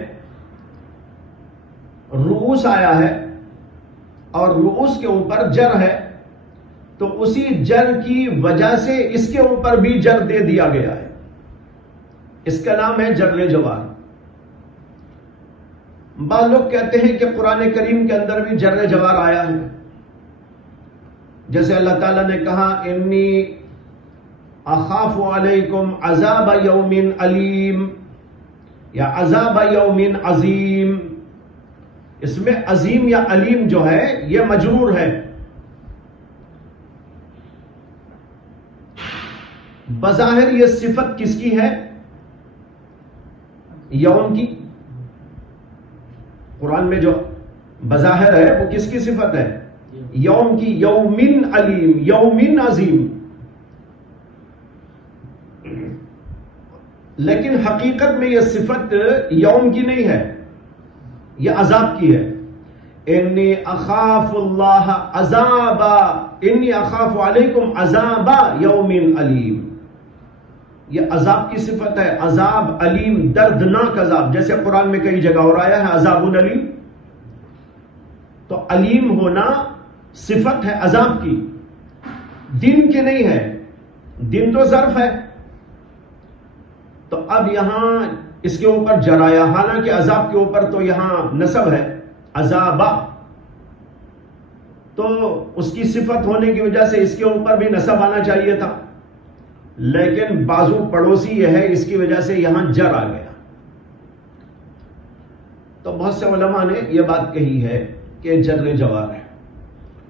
رؤوس آیا ہے اور رؤوس کے اوپر جر ہے، تو اسی جر کی وجہ سے اس کے اوپر بھی جر دے دیا گیا ہے. اس کا نام ہے جر جوار. بعض لوگ کہتے ہیں کہ قرآن کریم کے اندر بھی جر جوار آیا ہے، جیسے اللہ تعالیٰ نے کہا انی اخاف علیکم عذاب یوم علیم یا عذاب یوم عظیم. اس میں عظیم یا علیم جو ہے یہ مجرور ہے. بظاہر یہ صفت کس کی ہے؟ یوم کی. قرآن میں جو بظاہر ہے وہ کس کی صفت ہے؟ یوم کی. یومن علیم، یومن عظیم. لیکن حقیقت میں یہ صفت یوم کی نہیں ہے، یہ عذاب کی ہے. انی اخاف اللہ عذاب، انی اخاف علیکم عذاب یوم علیم. یہ عذاب کی صفت ہے، عذاب علیم، دردناک عذاب. جیسے قرآن میں کئی جگہ اور آیا ہے عذاب علیم، تو علیم ہونا صفت ہے عذاب کی، دن کی نہیں ہے. دن تو ظرف ہے. تو اب یہاں اس کے اوپر جرایا، حالانکہ عذاب کے اوپر تو یہاں نصب ہے عذابا، تو اس کی صفت ہونے کی وجہ سے اس کے اوپر بھی نصب آنا چاہیے تھا، لیکن بازو پڑوسی یہ ہے اس کی وجہ سے یہاں جر آ گیا. تو بہت سے علماء نے یہ بات کہی ہے کہ جر جوار ہے،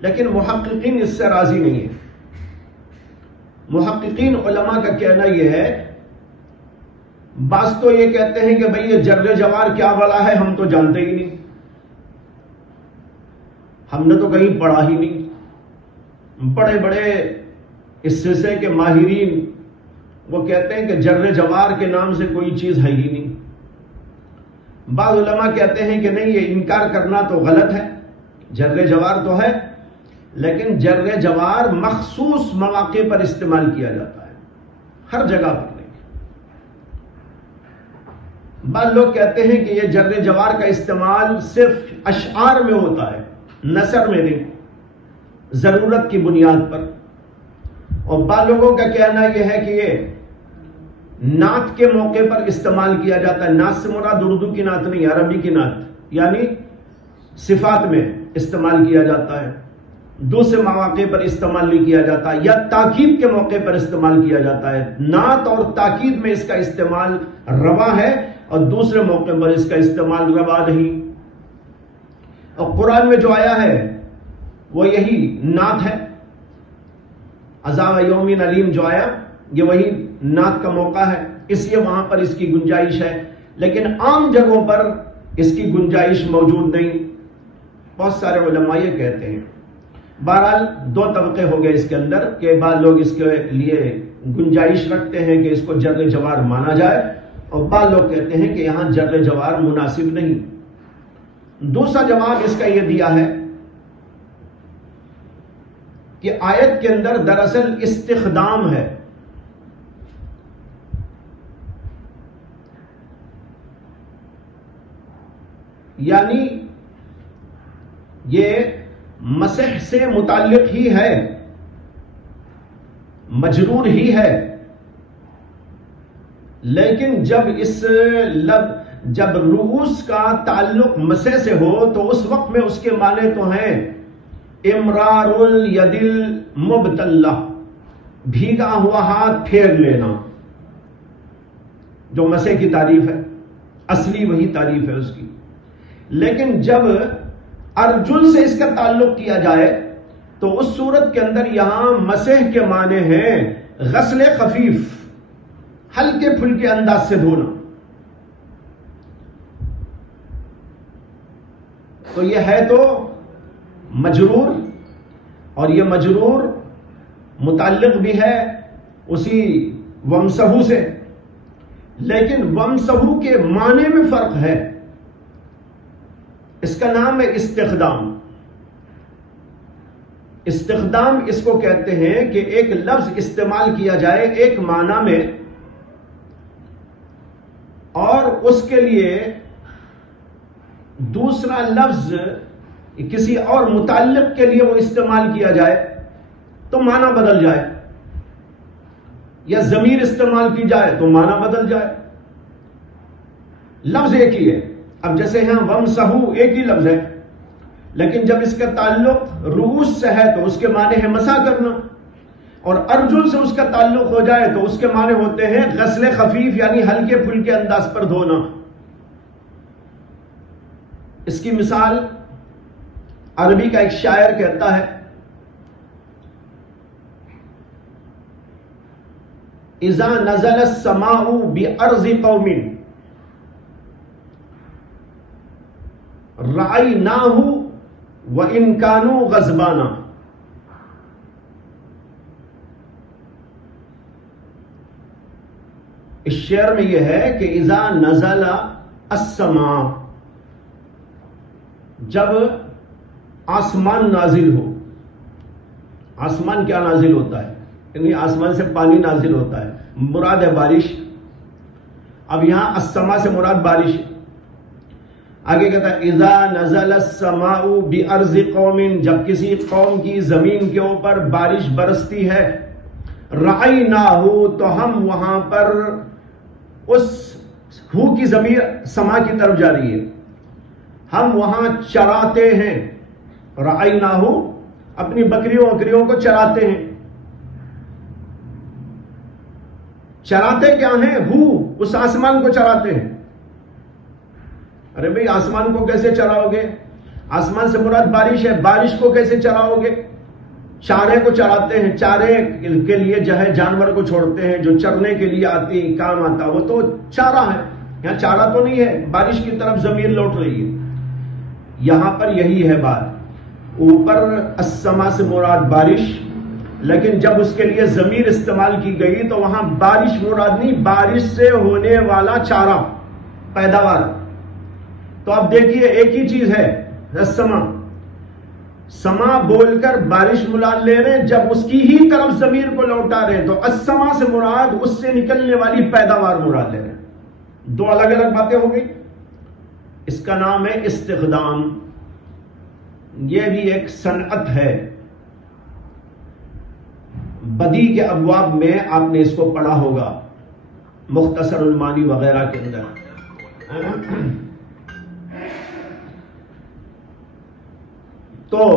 لیکن محققین اس سے راضی نہیں ہے. محققین علماء کا کہنا یہ ہے، بعض تو یہ کہتے ہیں کہ بھئی یہ جر جوار کیا بلا ہے ہم تو جانتے ہی نہیں، ہم نے تو کہیں پڑھا ہی نہیں. بڑے بڑے اس سلسلے کے ماہرین وہ کہتے ہیں کہ جر جوار کے نام سے کوئی چیز ہے ہی نہیں. بعض علماء کہتے ہیں کہ نہیں، یہ انکار کرنا تو غلط ہے، جر جوار تو ہے، لیکن جر جوار مخصوص مواقع پر استعمال کیا جاتا ہے، ہر جگہ پر نہیں. بعض لوگ کہتے ہیں کہ یہ جر جوار کا استعمال صرف اشعار میں ہوتا ہے، نثر میں نہیں، ضرورت کی بنیاد پر. اور بعض لوگوں کا کہنا یہ ہے کہ یہ نعت کے موقع پر استعمال کیا جاتا ہے. نعت سے مراد اردو کی نعت نہیں، عربی کی نعت، یعنی صفات میں استعمال کیا جاتا ہے، دوسرے مواقع پر استعمال نہیں کیا جاتا، یا تاکید کے موقع پر استعمال کیا جاتا ہے۔ نعت اور تاکید میں اس کا استعمال روا ہے اور دوسرے موقع پر اس کا استعمال روا نہیں۔ اور قرآن میں جو آیا ہے وہ یہی نعت ہے۔ عذاب یوم علیم جو آیا یہ وہی نعت کا موقع ہے، اس لیے وہاں پر اس کی گنجائش ہے، لیکن عام جگہوں پر اس کی گنجائش موجود نہیں۔ بہت سارے علماء یہ کہتے ہیں، بہرحال دو طبقے ہو گئے اس کے اندر، کہ بعض لوگ اس کے لیے گنجائش رکھتے ہیں کہ اس کو جر جوار مانا جائے، اور بعض لوگ کہتے ہیں کہ یہاں جر جوار مناسب نہیں۔ دوسرا جواب اس کا یہ دیا ہے کہ آیت کے اندر دراصل استخدام ہے، یعنی یہ مسح سے متعلق ہی ہے، مجرور ہی ہے، لیکن جب رؤوس کا تعلق مسح سے ہو تو اس وقت میں اس کے معنی تو ہیں امرار الید المبتلہ، بھیگا ہوا ہاتھ پھیر لینا، جو مسح کی تعریف ہے، اصلی وہی تعریف ہے اس کی۔ لیکن جب ارجل سے اس کا تعلق کیا جائے تو اس صورت کے اندر یہاں مسح کے معنی ہیں غسل خفیف، ہلکے پھلکے انداز سے دھونا۔ تو یہ ہے تو مجرور، اور یہ مجرور متعلق بھی ہے اسی ومسحو سے، لیکن ومسحو کے معنی میں فرق ہے۔ اس کا نام ہے استخدام۔ استخدام اس کو کہتے ہیں کہ ایک لفظ استعمال کیا جائے ایک معنی میں، اور اس کے لیے دوسرا لفظ کسی اور متعلق کے لیے وہ استعمال کیا جائے تو معنی بدل جائے، یا ضمیر استعمال کی جائے تو معنی بدل جائے۔ لفظ ایک ہی ہے۔ اب جیسے یہاں ومسحو ایک ہی لفظ ہے، لیکن جب اس کا تعلق رؤوس سے ہے تو اس کے معنی ہے مسح کرنا، اور ارجل سے اس کا تعلق ہو جائے تو اس کے معنی ہوتے ہیں غسل خفیف، یعنی ہلکے پھلکے انداز پر دھونا۔ اس کی مثال عربی کا ایک شاعر کہتا ہے، اذا نزل السماء بارض قوم رأیناہ وان کانوا غضبانا۔ اس شعر میں یہ ہے کہ اذا نزل السماء، جب آسمان نازل ہو۔ آسمان کیا نازل ہوتا ہے؟ یعنی آسمان سے پانی نازل ہوتا ہے، مراد ہے بارش۔ اب یہاں السماء سے مراد بارش۔ آگے کہتا ہے اذا نزل السماء بارض قوم، جب کسی قوم کی زمین کے اوپر بارش برستی ہے، رأیناہ، تو ہم وہاں پر اس ہو کی ضمیر سما کی طرف جا رہی ہے، ہم وہاں چراتے ہیں۔ رأیناہ اپنی بکریوں کو چراتے ہیں۔ چراتے کیا ہیں؟ ہو، اس آسمان کو چراتے ہیں۔ ارے بھئی آسمان کو کیسے چراؤ گے؟ آسمان سے مراد بارش ہے، بارش کو کیسے چراؤ گے؟ چارے کو چراتے ہیں، چارے کے لیے جو ہے جانور کو چھوڑتے ہیں، جو چرنے کے لیے آتی کام آتا، وہ تو چارہ ہے۔ یہاں چارہ تو نہیں ہے، بارش کی طرف ضمیر لوٹ رہی ہے۔ یہاں پر یہی ہے بات، اوپر السماء سے مراد بارش، لیکن جب اس کے لیے ضمیر استعمال کی گئی تو وہاں بارش مراد نہیں، بارش سے ہونے والا چارہ، پیداوار۔ تو اب دیکھیے ایک ہی چیز ہے، السماء، سما بول کر بارش مراد لے رہے ہیں، جب اس کی ہی طرف ضمیر کو لوٹا رہے ہیں تو السماء سے مراد اس سے نکلنے والی پیداوار مراد لے رہے ہیں۔ دو الگ الگ باتیں ہو گئی۔ اس کا نام ہے استخدام۔ یہ بھی ایک صنعت ہے، بدیع کے ابواب میں آپ نے اس کو پڑھا ہوگا، مختصر المانی وغیرہ کے اندر۔ تو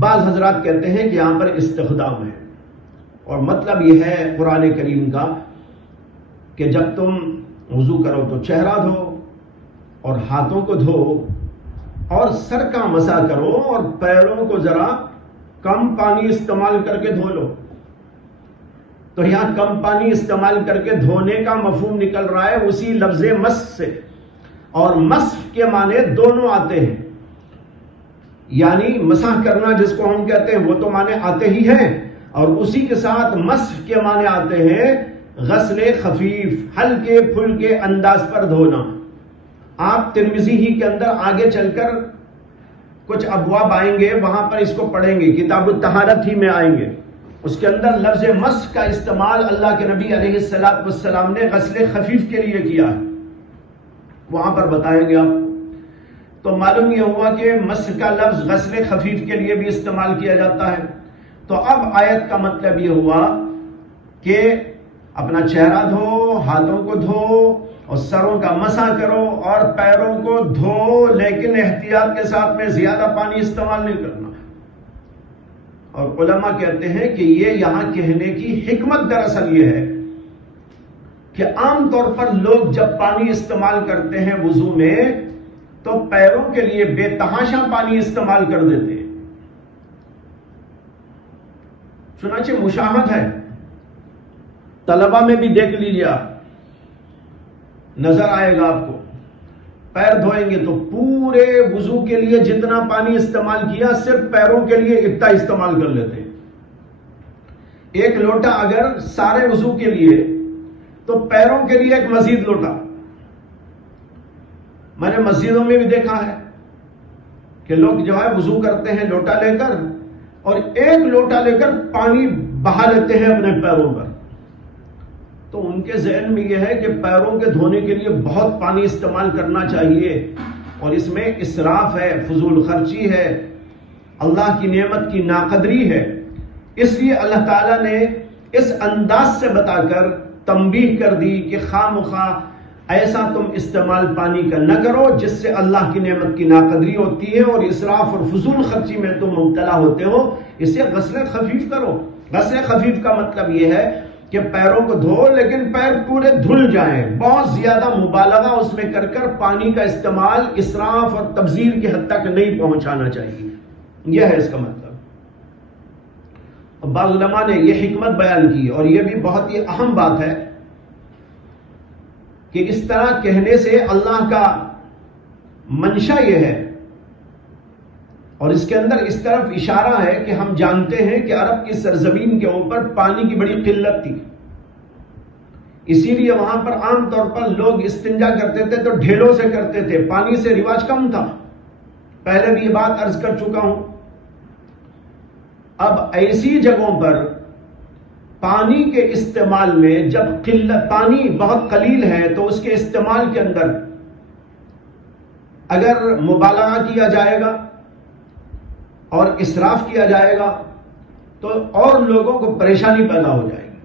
بعض حضرات کہتے ہیں کہ یہاں پر استخدام ہے، اور مطلب یہ ہے قرآن کریم کا کہ جب تم وضو کرو تو چہرہ دھو اور ہاتھوں کو دھو اور سر کا مسح کرو اور پیروں کو ذرا کم پانی استعمال کر کے دھو لو. تو یہاں کم پانی استعمال کر کے دھونے کا مفہوم نکل رہا ہے اسی لفظ مسح سے، اور مسح کے معنی دونوں آتے ہیں، یعنی مسح کرنا جس کو ہم کہتے ہیں وہ تو معنی آتے ہی ہیں، اور اسی کے ساتھ مسح کے معنی آتے ہیں غسل خفیف، ہلکے پھلکے انداز پر دھونا. آپ ترمذی ہی کے اندر آگے چل کر کچھ ابواب آئیں گے، وہاں پر اس کو پڑھیں گے، کتاب الطہارت ہی میں آئیں گے، اس کے اندر لفظ مسح کا استعمال اللہ کے نبی علیہ السلام نے غسل خفیف کے لیے کیا ہے، وہاں پر بتائیں گے آپ. تو معلوم یہ ہوا کہ مسح کا لفظ غسل خفیف کے لیے بھی استعمال کیا جاتا ہے. تو اب آیت کا مطلب یہ ہوا کہ اپنا چہرہ دھو، ہاتھوں کو دھو اور سروں کا مسح کرو اور پیروں کو دھو، لیکن احتیاط کے ساتھ میں زیادہ پانی استعمال نہیں کرنا. اور علماء کہتے ہیں کہ یہ یہاں کہنے کی حکمت دراصل یہ ہے کہ عام طور پر لوگ جب پانی استعمال کرتے ہیں وضو میں تو پیروں کے لیے بے تحاشا پانی استعمال کر دیتے ہیں. چنانچہ مشاہد ہے، طلبہ میں بھی دیکھ لیجیے، نظر آئے گا آپ کو، پیر دھوئیں گے تو پورے وضو کے لیے جتنا پانی استعمال کیا صرف پیروں کے لیے اتنا استعمال کر لیتے ہیں. ایک لوٹا اگر سارے وضو کے لیے تو پیروں کے لیے ایک مزید لوٹا. میں نے مسجدوں میں بھی دیکھا ہے کہ لوگ جو ہے وضو کرتے ہیں لوٹا لے کر اور ایک لوٹا لے کر پانی بہا لیتے ہیں اپنے پیروں پر. تو ان کے ذہن میں یہ ہے کہ پیروں کے دھونے کے لیے بہت پانی استعمال کرنا چاہیے، اور اس میں اسراف ہے، فضول خرچی ہے، اللہ کی نعمت کی ناقدری ہے. اس لیے اللہ تعالیٰ نے اس انداز سے بتا کر تنبیہ کر دی کہ خواہ مخواہ ایسا تم استعمال پانی کا نہ کرو جس سے اللہ کی نعمت کی ناقدری ہوتی ہے اور اسراف اور فضول خرچی میں تم مبتلا ہوتے ہو. اسے غسل خفیف کرو. غسل خفیف کا مطلب یہ ہے کہ پیروں کو دھو لیکن پیر پورے دھل جائیں، بہت زیادہ مبالغہ اس میں کر کر پانی کا استعمال اسراف اور تبذیر کی حد تک نہیں پہنچانا چاہیے. یہ ہے اس کا مطلب. بعض علماء نے یہ حکمت بیان کی، اور یہ بھی بہت ہی اہم بات ہے کہ اس طرح کہنے سے اللہ کا منشا یہ ہے، اور اس کے اندر اس طرف اشارہ ہے کہ ہم جانتے ہیں کہ عرب کی سرزمین کے اوپر پانی کی بڑی قلت تھی، اسی لیے وہاں پر عام طور پر لوگ استنجا کرتے تھے تو ڈھیلوں سے کرتے تھے، پانی سے رواج کم تھا. پہلے بھی یہ بات عرض کر چکا ہوں. اب ایسی جگہوں پر پانی کے استعمال میں جب پانی بہت قلیل ہے تو اس کے استعمال کے اندر اگر مبالغہ کیا جائے گا اور اسراف کیا جائے گا تو اور لوگوں کو پریشانی پیدا ہو جائے گی.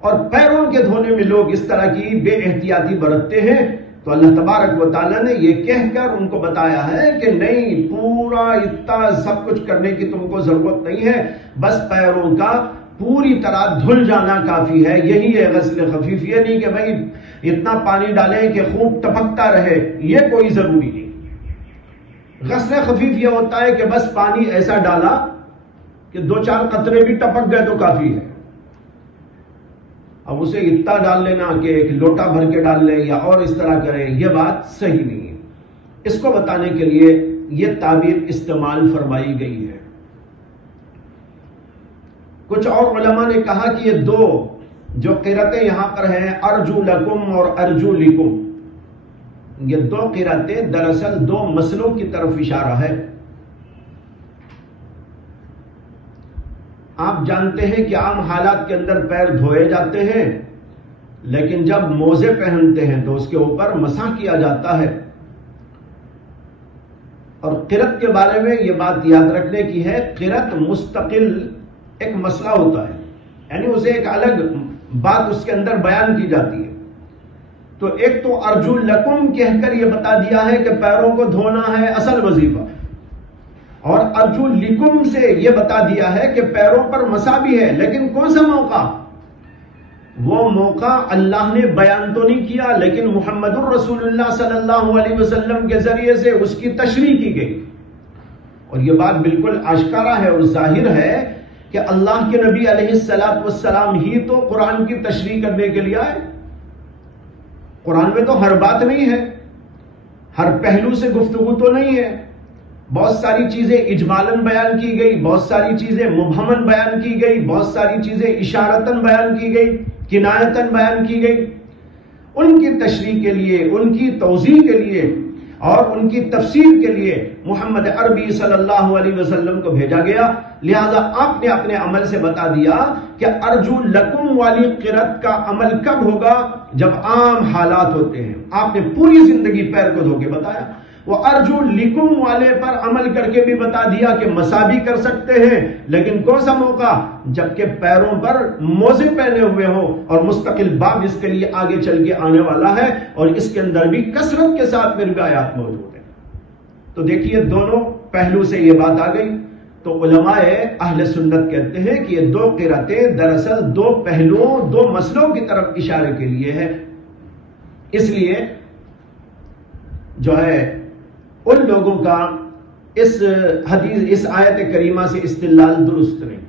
اور پیروں کے دھونے میں لوگ اس طرح کی بے احتیاطی برتتے ہیں. تو اللہ تبارک و تعالیٰ نے یہ کہہ کر ان کو بتایا ہے کہ نہیں، پورا اتنا سب کچھ کرنے کی تم کو ضرورت نہیں ہے، بس پیروں کا پوری طرح دھل جانا کافی ہے. یہی ہے غسل خفیف. یہ نہیں کہ بھائی اتنا پانی ڈالیں کہ خوب ٹپکتا رہے، یہ کوئی ضروری نہیں. غسل خفیف یہ ہوتا ہے کہ بس پانی ایسا ڈالا کہ 2-4 قطرے بھی ٹپک گئے تو کافی ہے. اب اسے اتنا ڈال لینا کہ ایک لوٹا بھر کے ڈال لیں یا اور اس طرح کریں، یہ بات صحیح نہیں ہے. اس کو بتانے کے لیے یہ تعبیر استعمال فرمائی گئی ہے. کچھ اور علماء نے کہا کہ یہ دو جو قرأتیں یہاں پر ہیں، ارجو لکم اور ارجو لکم، یہ دو قرأتیں دراصل 2 مسئلوں کی طرف اشارہ ہے. آپ جانتے ہیں کہ عام حالات کے اندر پیر دھوئے جاتے ہیں، لیکن جب موزے پہنتے ہیں تو اس کے اوپر مسح کیا جاتا ہے. اور قرأت کے بارے میں یہ بات یاد رکھنے کی ہے، قرأت مستقل ایک مسئلہ ہوتا ہے، یعنی اسے ایک الگ بات اس کے اندر بیان کی جاتی ہے. تو ایک تو ارجو لکم کہہ کر یہ بتا دیا ہے کہ پیروں کو دھونا ہے اصل وظیفہ، اور ارجلکم سے یہ بتا دیا ہے کہ پیروں پر مسا بھی ہے، لیکن کون سا موقع؟ وہ موقع اللہ نے بیان تو نہیں کیا، لیکن محمد الرسول اللہ صلی اللہ علیہ وسلم کے ذریعے سے اس کی تشریح کی گئی۔ اور یہ بات بالکل آشکارا ہے اور ظاہر ہے کہ اللہ کے نبی علیہ السلام ہی تو قرآن کی تشریح کرنے کے لیے آئے۔ قرآن میں تو ہر بات نہیں ہے، ہر پہلو سے گفتگو تو نہیں ہے، بہت ساری چیزیں اجمالاً بیان کی گئی، بہت ساری چیزیں مبہماً بیان کی گئی، بہت ساری چیزیں اشارتاً بیان کی گئی، کنایتاً بیان کی گئی۔ ان کی تشریح کے لیے، ان کی توضیح کے لیے اور ان کی تفسیر کے لیے محمد عربی صلی اللہ علیہ وسلم کو بھیجا گیا۔ لہذا آپ نے اپنے عمل سے بتا دیا کہ ارجو لکم والی قرأت کا عمل کب ہوگا؟ جب عام حالات ہوتے ہیں۔ آپ نے پوری زندگی پیر کو دھو کے بتایا۔ وہ ارجو لکم والے پر عمل کر کے بھی بتا دیا کہ مسا بھی کر سکتے ہیں، لیکن کون سا موقع؟ جبکہ پیروں پر موزے پہنے ہوئے ہو، اور مستقل باب اس کے لیے آگے چل کے آنے والا ہے، اور اس کے اندر بھی کثرت کے ساتھ میں روایات موجود ہیں۔ تو دیکھیے دونوں پہلو سے یہ بات آ گئی۔ تو علماء اہل سنت کہتے ہیں کہ یہ دو قرأتیں دراصل دو پہلوؤں، دو مسئلوں کی طرف اشارے کے لیے ہے۔ اس لیے جو ہے ان لوگوں کا اس حدیث، اس آیت کریمہ سے استدلال درست نہیں۔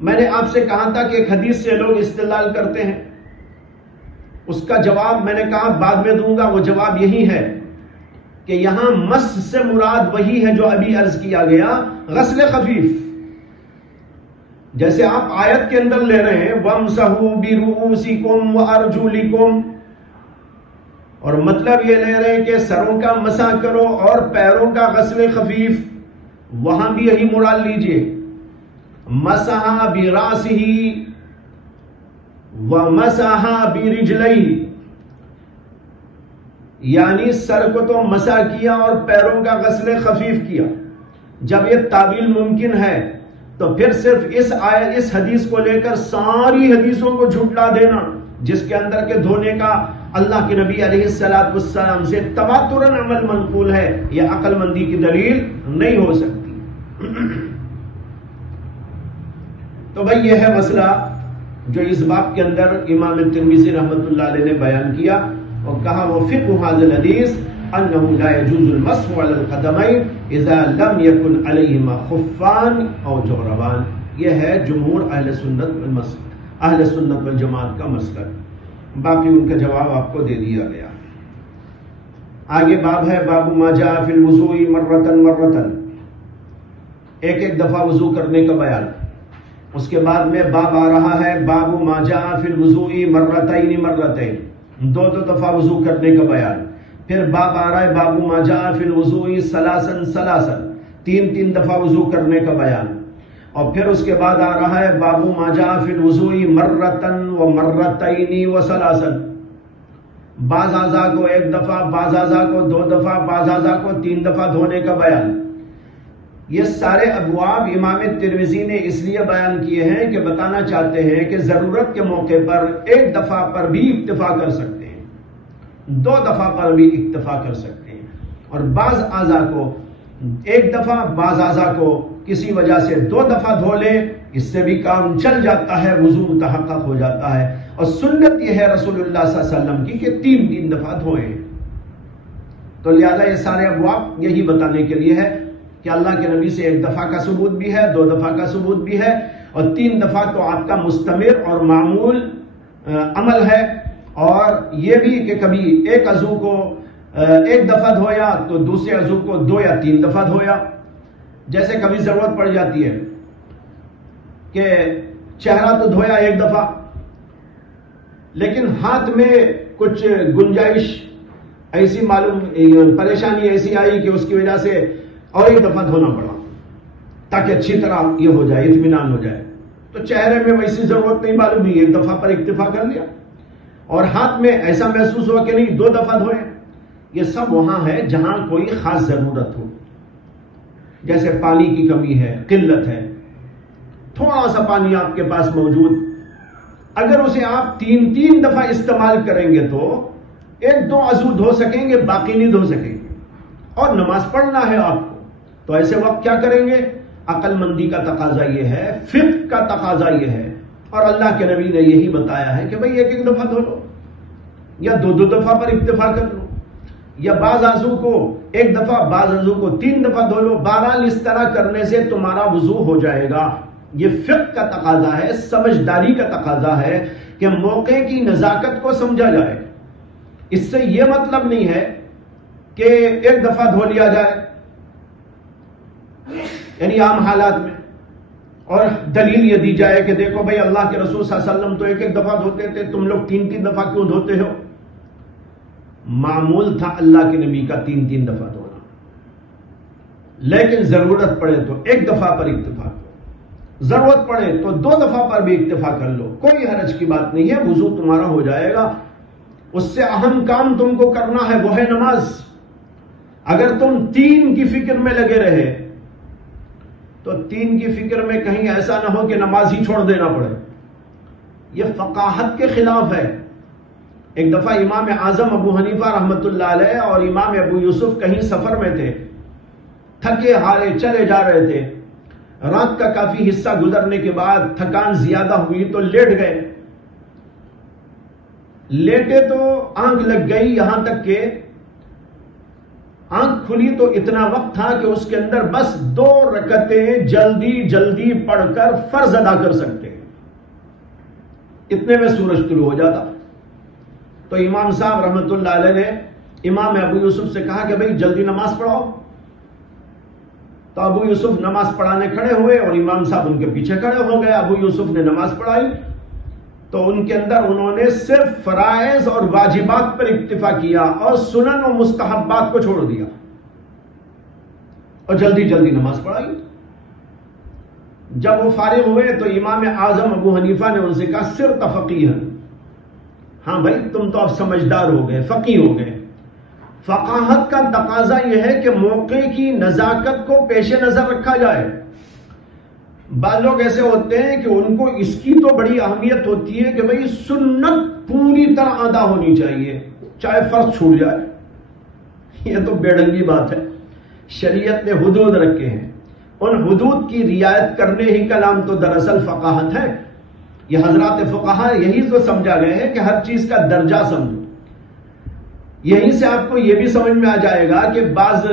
میں نے آپ سے کہا تھا کہ ایک حدیث سے لوگ استدلال کرتے ہیں، اس کا جواب میں نے کہا بعد میں دوں گا۔ وہ جواب یہی ہے کہ یہاں مس سے مراد وہی ہے جو ابھی عرض کیا گیا، غسل خفیف۔ جیسے آپ آیت کے اندر لے رہے ہیں وَامْسَحُوا بِرُؤُوسِكُمْ وَأَرْجُلِكُمْ، اور مطلب یہ لے رہے ہیں کہ سروں کا مسح کرو اور پیروں کا غسل خفیف، وہاں بھی یہی مراد لیجئے۔ مسح براسہ ومسح برجلہ، یعنی سر کو تو مسح کیا اور پیروں کا غسل خفیف کیا۔ جب یہ تعبیل ممکن ہے تو پھر صرف اس حدیث کو لے کر ساری حدیثوں کو جھٹلا دینا جس کے اندر کے دھونے کا اللہ کے نبی علیہ السلام سے تواتراً عمل منقول ہے، یہ عقل مندی کی دلیل نہیں ہو سکتی۔ تو بھائی یہ ہے مسئلہ جو اس باب کے اندر امام ترمذی رحمۃ اللہ علیہ نے بیان کیا، اور کہا وفقہ ھذا الحدیث انہ لا یجوز المسح علی القدمین اذا لم یکن علیہما خفان او جوربان۔ یہ ہے جمہور اہل سنت والجماعت کا مسلک۔ باقی ان کا جواب آپ کو دے دیا گیا۔ آگے باب ہے باب ما جاء فی الوضوء مرتن مرتن، ایک دفعہ وضو کرنے کا بیان۔ اس کے بعد میں باب آ رہا ہے باب ما جاء فی الوضوء مرتین مرتین، دو دفعہ وضو کرنے کا بیان۔ پھر باب آ رہا ہے باب ما جاء فی الوضوء ثلاثا ثلاثا، تین دفعہ وضو کرنے کا بیان۔ اور پھر اس کے بعد آ رہا ہے باب ما جاء فی الوضوء مرتن و مرتین و ثلاثا، بعض اعضاء کو ایک دفعہ، بعض اعضاء کو دو دفعہ، بعض اعضاء کو تین دفعہ دھونے کا بیان۔ یہ سارے ابواب امام ترمذی نے اس لیے بیان کیے ہیں کہ بتانا چاہتے ہیں کہ ضرورت کے موقع پر ایک دفعہ پر بھی اکتفا کر سکتے ہیں، دو دفعہ پر بھی اکتفا کر سکتے ہیں، اور بعض اعضاء کو ایک دفعہ، بعض اعضاء کو کسی وجہ سے دو دفعہ دھو لیں، اس سے بھی کام چل جاتا ہے، وضو متحقق ہو جاتا ہے۔ اور سنت یہ ہے رسول اللہ صلی اللہ علیہ وسلم کی کہ تین دفعہ دھوئیں۔ تو لہذا یہ سارے ابواب یہی بتانے کے لیے ہے کہ اللہ کے نبی سے ایک دفعہ کا ثبوت بھی ہے، دو دفعہ کا ثبوت بھی ہے، اور تین دفعہ تو آپ کا مستمر اور معمول عمل ہے۔ اور یہ بھی کہ کبھی ایک عضو کو ایک دفعہ دھویا تو دوسرے عضو کو دو یا تین دفعہ دھویا۔ جیسے کبھی ضرورت پڑ جاتی ہے کہ چہرہ تو دھویا ایک دفعہ، لیکن ہاتھ میں کچھ گنجائش ایسی معلوم، پریشانی ایسی آئی کہ اس کی وجہ سے اور ایک دفعہ دھونا پڑا تاکہ اچھی طرح یہ ہو جائے، اطمینان ہو جائے۔ تو چہرے میں ویسی ضرورت نہیں معلوم ہوئی، ایک دفعہ پر اکتفا کر لیا، اور ہاتھ میں ایسا محسوس ہوا کہ نہیں دو دفعہ دھوئے۔ یہ سب وہاں ہے جہاں کوئی خاص ضرورت ہو، جیسے پانی کی کمی ہے، قلت ہے، تھوڑا سا پانی آپ کے پاس موجود، اگر اسے آپ تین دفعہ استعمال کریں گے تو ایک دو عضو دھو سکیں گے، باقی نہیں دھو سکیں گے، اور نماز پڑھنا ہے آپ کو، تو ایسے وقت کیا کریں گے؟ عقل مندی کا تقاضا یہ ہے، فقہ کا تقاضا یہ ہے، اور اللہ کے نبی نے یہی بتایا ہے کہ بھئی ایک دفعہ دھو لو، یا دو دفعہ پر اکتفا کر لو، یا بعض عضو کو ایک دفعہ، بعض عضو کو 3 دفعہ دھو لو۔ بہرحال اس طرح کرنے سے تمہارا وضو ہو جائے گا۔ یہ فقہ کا تقاضا ہے، سمجھداری کا تقاضا ہے کہ موقع کی نزاکت کو سمجھا جائے۔ اس سے یہ مطلب نہیں ہے کہ ایک دفعہ دھو لیا جائے، یعنی عام حالات میں، اور دلیل یہ دی جائے کہ دیکھو بھائی اللہ کے رسول صلی اللہ علیہ وسلم تو ایک دفعہ دھوتے تھے، تم لوگ 3 دفعہ کیوں دھوتے ہو؟ معمول تھا اللہ کے نبی کا 3 دفعہ دھونا، لیکن ضرورت پڑے تو ایک دفعہ پر اکتفا کرو، ضرورت پڑے تو 2 دفعہ پر بھی اکتفا کر لو، کوئی حرج کی بات نہیں ہے، وضو تمہارا ہو جائے گا۔ اس سے اہم کام تم کو کرنا ہے، وہ ہے نماز۔ اگر تم 3 کی فکر میں لگے رہے تو 3 کی فکر میں کہیں ایسا نہ ہو کہ نماز ہی چھوڑ دینا پڑے، یہ فقاہت کے خلاف ہے۔ ایک دفعہ امام اعظم ابو حنیفہ رحمۃ اللہ علیہ اور امام ابو یوسف کہیں سفر میں تھے، تھکے ہارے چلے جا رہے تھے، رات کا کافی حصہ گزرنے کے بعد تھکان زیادہ ہوئی تو لیٹ گئے۔ لیٹے تو آنکھ لگ گئی، یہاں تک کہ آنکھ کھلی تو اتنا وقت تھا کہ اس کے اندر بس 2 رکعتیں جلدی جلدی پڑھ کر فرض ادا کر سکتے، اتنے میں سورج طلوع ہو جاتا۔ تو امام صاحب رحمت اللہ علیہ نے امام ابو یوسف سے کہا کہ بھئی جلدی نماز پڑھاؤ۔ تو ابو یوسف نماز پڑھانے کھڑے ہوئے اور امام صاحب ان کے پیچھے کھڑے ہو گئے۔ ابو یوسف نے نماز پڑھائی تو ان کے اندر انہوں نے صرف فرائض اور واجبات پر اکتفا کیا اور سنن و مستحبات کو چھوڑ دیا، اور جلدی جلدی نماز پڑھائی۔ جب وہ فارغ ہوئے تو امام اعظم ابو حنیفہ نے ان سے کہا صرت فقیہا، ہاں بھائی تم تو اب سمجھدار ہو گئے، فقیہ ہو گئے۔ فقاہت کا تقاضا یہ ہے کہ موقع کی نزاکت کو پیش نظر رکھا جائے۔ بعض لوگ ایسے ہوتے ہیں کہ ان کو اس کی تو بڑی اہمیت ہوتی ہے کہ بھئی سنت پوری طرح ادا ہونی چاہیے، چاہے فرض چھوٹ جائے۔ یہ تو بے ڈنگی بات ہے۔ شریعت نے حدود رکھے ہیں، ان حدود کی رعایت کرنے ہی کا نام تو دراصل فقاہت ہے۔ یہ حضرات فقہا یہی تو سمجھا گئے ہیں کہ ہر چیز کا درجہ سمجھو۔ یہیں سے آپ کو یہ بھی سمجھ میں آ جائے گا کہ بعض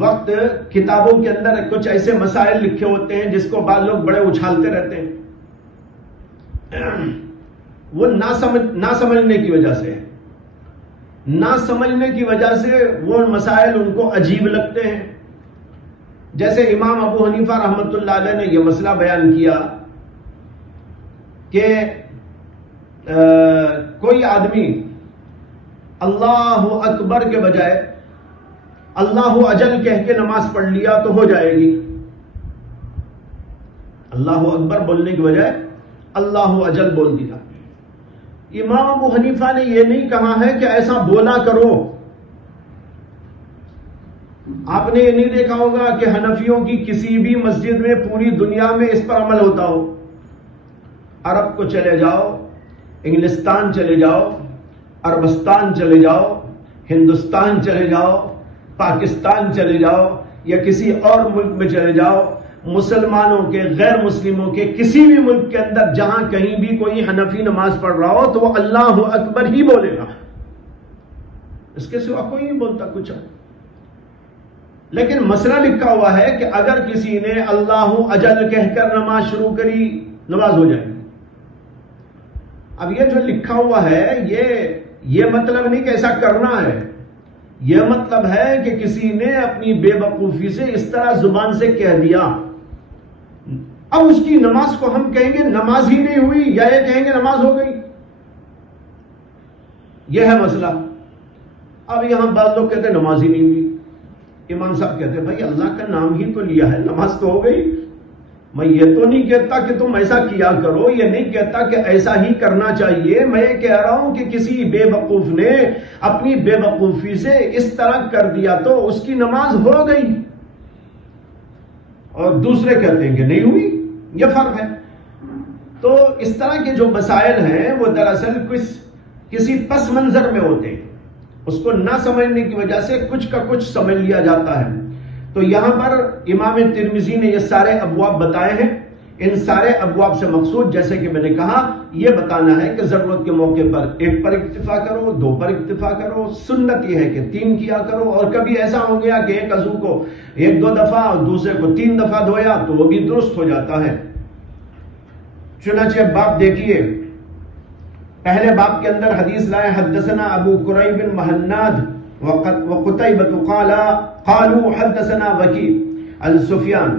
وقت کتابوں کے اندر کچھ ایسے مسائل لکھے ہوتے ہیں جس کو بعض لوگ بڑے اچھالتے رہتے ہیں، وہ نہ سمجھنے کی وجہ سے، نہ سمجھنے کی وجہ سے وہ مسائل ان کو عجیب لگتے ہیں۔ جیسے امام ابو حنیفہ رحمۃ اللہ علیہ نے یہ مسئلہ بیان کیا کہ کوئی آدمی اللہ اکبر کے بجائے اللہ اجل کہہ کے نماز پڑھ لیا تو ہو جائے گی۔ اللہ اکبر بولنے کی بجائے اللہ اجل بول دیا۔ امام ابو حنیفہ نے یہ نہیں کہا ہے کہ ایسا بولا کرو۔ آپ نے یہ نہیں دیکھا ہوگا کہ حنفیوں کی کسی بھی مسجد میں پوری دنیا میں اس پر عمل ہوتا ہو۔ عرب کو چلے جاؤ، انگلستان چلے جاؤ، عربستان چلے جاؤ، ہندوستان چلے جاؤ، پاکستان چلے جاؤ، یا کسی اور ملک میں چلے جاؤ، مسلمانوں کے غیر مسلموں کے کسی بھی ملک کے اندر جہاں کہیں بھی کوئی حنفی نماز پڑھ رہا ہو تو وہ اللہ اکبر ہی بولے گا، اس کے سوا کوئی نہیں بولتا کچھ۔ لیکن مسئلہ لکھا ہوا ہے کہ اگر کسی نے اللہ اجل کہہ کر نماز شروع کری نماز ہو جائے گی۔ اب یہ جو لکھا ہوا ہے یہ مطلب نہیں کہ ایسا کرنا ہے، یہ مطلب ہے کہ کسی نے اپنی بے وقوفی سے اس طرح زبان سے کہہ دیا، اب اس کی نماز کو ہم کہیں گے نماز ہی نہیں ہوئی، یا یہ کہیں گے نماز ہو گئی۔ یہ ہے مسئلہ۔ اب یہاں بعض لوگ کہتے ہیں نماز ہی نہیں ہوئی، امام صاحب کہتے ہیں بھائی اللہ کا نام ہی تو لیا ہے، نماز تو ہو گئی۔ میں یہ تو نہیں کہتا کہ تم ایسا کیا کرو، یہ نہیں کہتا کہ ایسا ہی کرنا چاہیے، میں یہ کہہ رہا ہوں کہ کسی بے وقوف نے اپنی بے وقوفی سے اس طرح کر دیا تو اس کی نماز ہو گئی، اور دوسرے کہتے ہیں کہ نہیں ہوئی، یہ فرق ہے۔ تو اس طرح کے جو مسائل ہیں وہ دراصل کسی پس منظر میں ہوتے ہیں، اس کو نہ سمجھنے کی وجہ سے کچھ کا کچھ سمجھ لیا جاتا ہے۔ تو یہاں پر امام ترمذی نے یہ سارے ابواب بتائے ہیں. ان سارے ابواب سے مقصود جیسے کہ میں نے کہا یہ بتانا ہے کہ ضرورت کے موقع پر ایک پر اکتفا کرو، دو پر اکتفا کرو. سنت یہ ہے کہ 3 کیا کرو، اور کبھی ایسا ہو گیا کہ ایک عضو کو 1-2 دفعہ اور دوسرے کو 3 دفعہ دھویا تو وہ بھی درست ہو جاتا ہے. چنانچہ باب دیکھیے، پہلے باب کے اندر حدیث لائے حدثنا ابو قریب بن مہناد وقتیبۃ قالوا حدثنا وکیع عن سفیان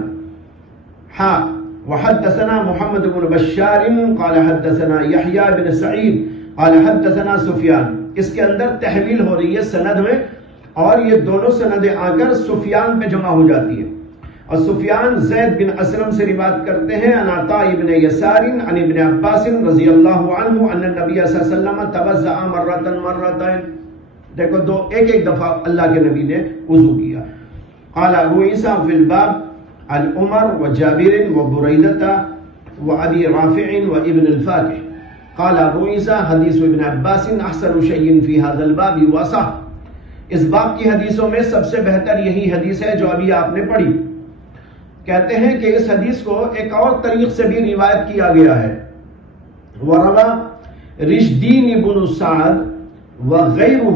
وحدثنا محمد بن بشار قال حدثنا یحییٰ بن سعید قال حدثنا سفیان. اس کے اندر تحویل ہو رہی ہے سند میں، اور یہ دونوں سندیں آ کر سفیان پہ جمع ہو جاتی ہے. اور سفیان زید بن اسلم سے روایت کرتے ہیں عن عطاء بن یسار عن ابن عباس رضی اللہ عنہ ان النبی صلی اللہ علیہ وسلم توضأ مرتين. دیکھو ایک دفعہ اللہ کے نبی نے وضو کیا. قال ابو عیسیٰ فی الباب عن عمر وجابر وبریدہ وابی رافع وابن الفاتح. قال ابو عیسیٰ حدیث ابن عباس احسن شیء فی هذا الباب واصح. اس باب کی حدیثوں میں سب سے بہتر یہی حدیث ہے جو ابھی آپ نے پڑھی. کہتے ہیں کہ اس حدیث کو ایک اور طریق سے بھی روایت کیا گیا ہے. وروى رشدین بن سعد وغیرہ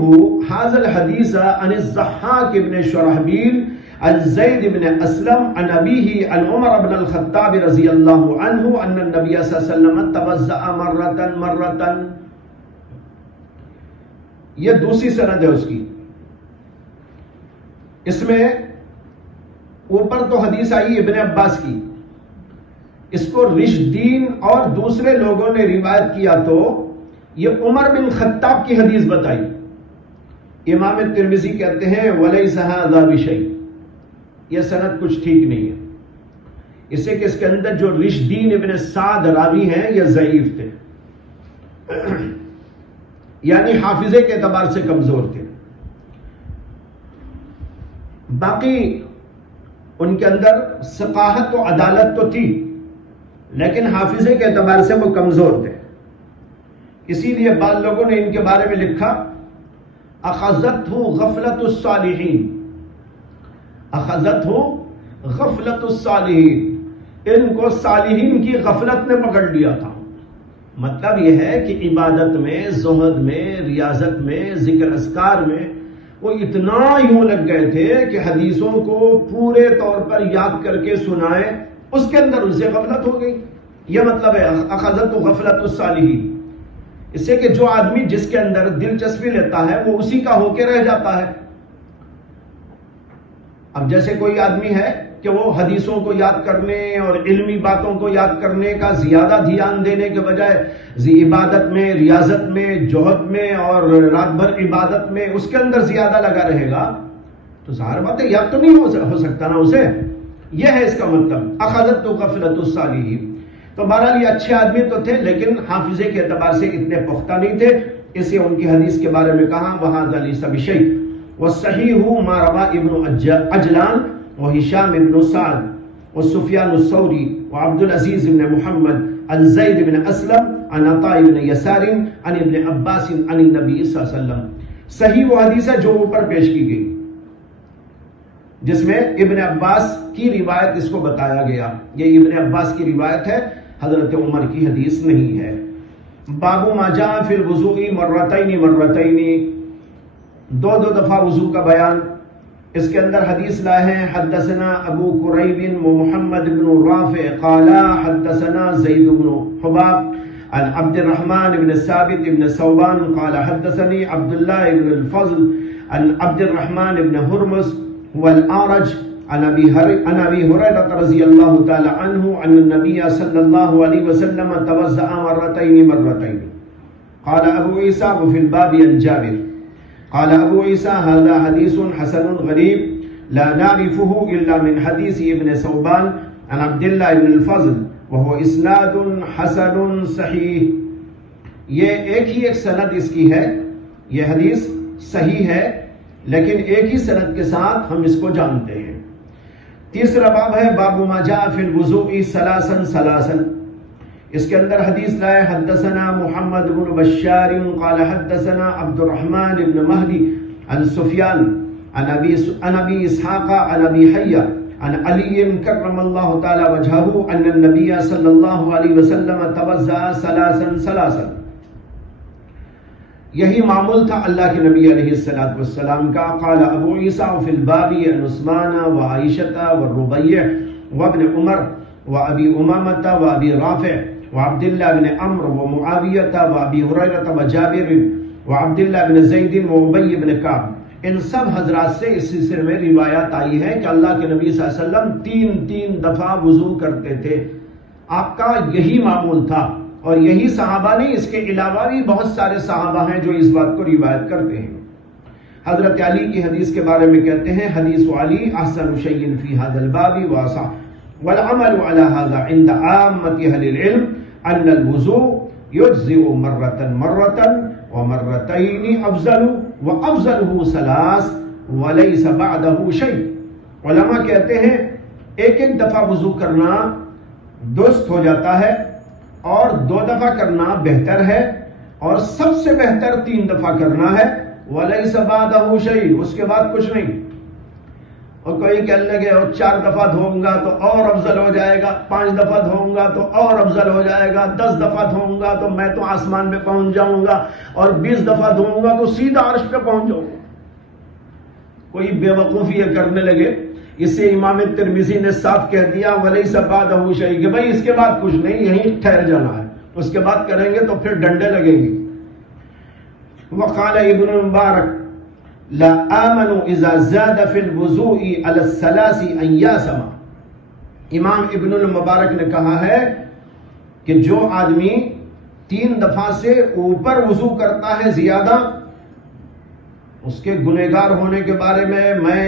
هذا الحدیث عن الضحاک بن شرحبیل عن زید بن اسلم عن ابیہ عن عمر بن الخطاب رضی اللہ عنہ ان النبی صلی اللہ علیہ وسلم توضأ مرتا. یہ دوسری سند ہے اس کی. اس میں اوپر تو حدیث آئی ابن عباس کی، اس کو رشدین اور دوسرے لوگوں نے روایت کیا تو یہ عمر بن خطاب کی حدیث بتائی. امام ترمذی کہتے ہیں وَلَيْسَ هَذَا بِشَيْءٍ، یہ سند کچھ ٹھیک نہیں ہے. اس سے کہ اس کے اندر جو رشدین ابن سعد راوی ہیں یہ ضعیف تھے، یعنی حافظے کے اعتبار سے کمزور تھے. باقی ان کے اندر ثقاہت و عدالت تو تھی، لیکن حافظے کے اعتبار سے وہ کمزور تھے. اسی لیے بعض لوگوں نے ان کے بارے میں لکھا اخذتہ غفلت الصالحین، اخذتہ غفلت الصالحین، ان کو صالحین کی غفلت نے پکڑ لیا تھا. مطلب یہ ہے کہ عبادت میں، زہد میں، ریاضت میں، ذکر اذکار میں وہ اتنا یوں لگ گئے تھے کہ حدیثوں کو پورے طور پر یاد کر کے سنائے، اس کے اندر ان سے غفلت ہو گئی. یہ مطلب ہے اخذت غفلت الصالحین. اس سے کہ جو آدمی جس کے اندر دلچسپی لیتا ہے وہ اسی کا ہو کے رہ جاتا ہے. اب جیسے کوئی آدمی ہے کہ وہ حدیثوں کو یاد کرنے اور علمی باتوں کو یاد کرنے کا زیادہ دھیان دینے کے بجائے عبادت میں، ریاضت میں، جوہد میں اور رات بھر عبادت میں اس کے اندر زیادہ لگا رہے گا تو ظاہر بات ہے یاد تو نہیں ہو سکتا نا اسے. یہ ہے اس کا مطلب اخذت غفلت الصالحین. تو بہرحال یہ اچھے آدمی تو تھے لیکن حافظے کے اعتبار سے اتنے پختہ نہیں تھے، اس لیے ان کی حدیث کے بارے میں کہا وَهَذَا لَيْسَ بِشَيْءٍ وَالصَّحِيحُ مَا رَوَى ابن عجلان وهشام بن سعد وسفيان الثوري وعبد العزيز بن محمد عن زيد بن اسلم عن عطاء بن يسار عن ابن عباس عن النبي صلی اللہ علیہ وسلم. صحیح وہ حدیث ہے جو اوپر پیش کی گئی جس میں ابن عباس کی روایت اس کو بتایا گیا. یہ ابن عباس کی روایت ہے، حضرت عمر کی حدیث نہیں ہے. باب ما جاء فی الوضوء مرتين، دو دفعہ وضو کا بیان. اس کے اندر حدیث لائے ہیں حدثنا ابو قریب محمد بن رافع قال حدثنا زید بن حباب عن عبد الرحمن بن ثابت بن ثوبان قال حدثني عبد الله بن الفضل عن عبد الرحمن بن هرمز والأعرج عن ابي هريره رضي الله تعالى عنه ان النبي صلى الله عليه وسلم توضأ مرتين. قال ابو عيسى وفي الباب عن جابر. قال ابو عيسى هذا حديث حسن غريب لا نعرفه الا من حديث ابن ثوبان عن عبد الله بن الفضل وهو اسناد حسن صحیح. یہ ایک سند اس کی ہے، یہ حدیث صحیح ہے لیکن ایک ہی سند کے ساتھ ہم اس کو جانتے ہیں. تیسرا باب ہے باب ما جاء فی الوضوء ثلاثا. اس کے اندر حدیث لائے حدثنا محمد بن بشار قال حدثنا عبد الرحمن بن مہدی عن سفیان عن ابی اسحاق عن ابی حیہ عن علی کرم اللہ تعالی وجہہ ان النبی صلی اللہ علیہ وسلم توضأ ثلاثا ثلاثا. یہی معمول تھا اللہ کے نبی علیہ السلام کا. قال ابو عیسیٰ فی الباب عن عثمان وعائشة والربیع وابن عمر وابی امامة وابی رافع وعبد اللہ بن عمرو ومعاویة وابی ہریرة وجابر وعبد اللہ بن زید وابی بن کعب. ان سب حضرات سے اس سلسلے میں روایات آئی ہے کہ اللہ کے نبی صلی اللہ علیہ وسلم تین دفعہ وضو کرتے تھے. آپ کا یہی معمول تھا اور یہی صحابہ نے، اس کے علاوہ بھی بہت سارے صحابہ ہیں جو اس بات کو روایت کرتے ہیں. حضرت علی کی حدیث کے بارے میں کہتے ہیں حدیث علی احسن شیء فی ھذا الباب واسع والعمل على هذا عند عامة اهل العلم ان الوضوء يجزئ مرة ومرتين افضل وافضله ثلاث وليس بعده شيء. علماء کہتے ہیں ایک دفعہ وضو کرنا درست ہو جاتا ہے اور 2 دفعہ کرنا بہتر ہے، اور سب سے بہتر 3 دفعہ کرنا ہے. وَلَيْسَ بَعْدَهُ شَيْءٌ، اس کے بعد کچھ نہیں. اور کوئی کہنے لگے اور 4 دفعہ دھوؤں گا تو اور افضل ہو جائے گا، 5 دفعہ دھوؤں گا تو اور افضل ہو جائے گا، 10 دفعہ دھوؤں گا تو میں تو آسمان پہ پہنچ جاؤں گا، اور 20 دفعہ دھوؤں گا تو سیدھا عرش پہ پہنچ جاؤں گا. کوئی بے وقوفی یہ کرنے لگے. اس سے امام ترمذی نے صاف کہہ دیا وَلَيْسَ بَعْدَهُ شَيْءٌ کہ بھائی اس کے بعد کچھ نہیں، یہیں ٹھہر جانا ہے، اس کے بعد کریں گے تو پھر ڈنڈے لگیں گے. وقال ابن المبارک لا آمن اذا زاد فی الوضوء علی الثلاث ان یاسم. امام ابن المبارک نے کہا ہے کہ جو آدمی 3 دفعہ سے اوپر وضو کرتا ہے زیادہ، اس کے گنہگار ہونے کے بارے میں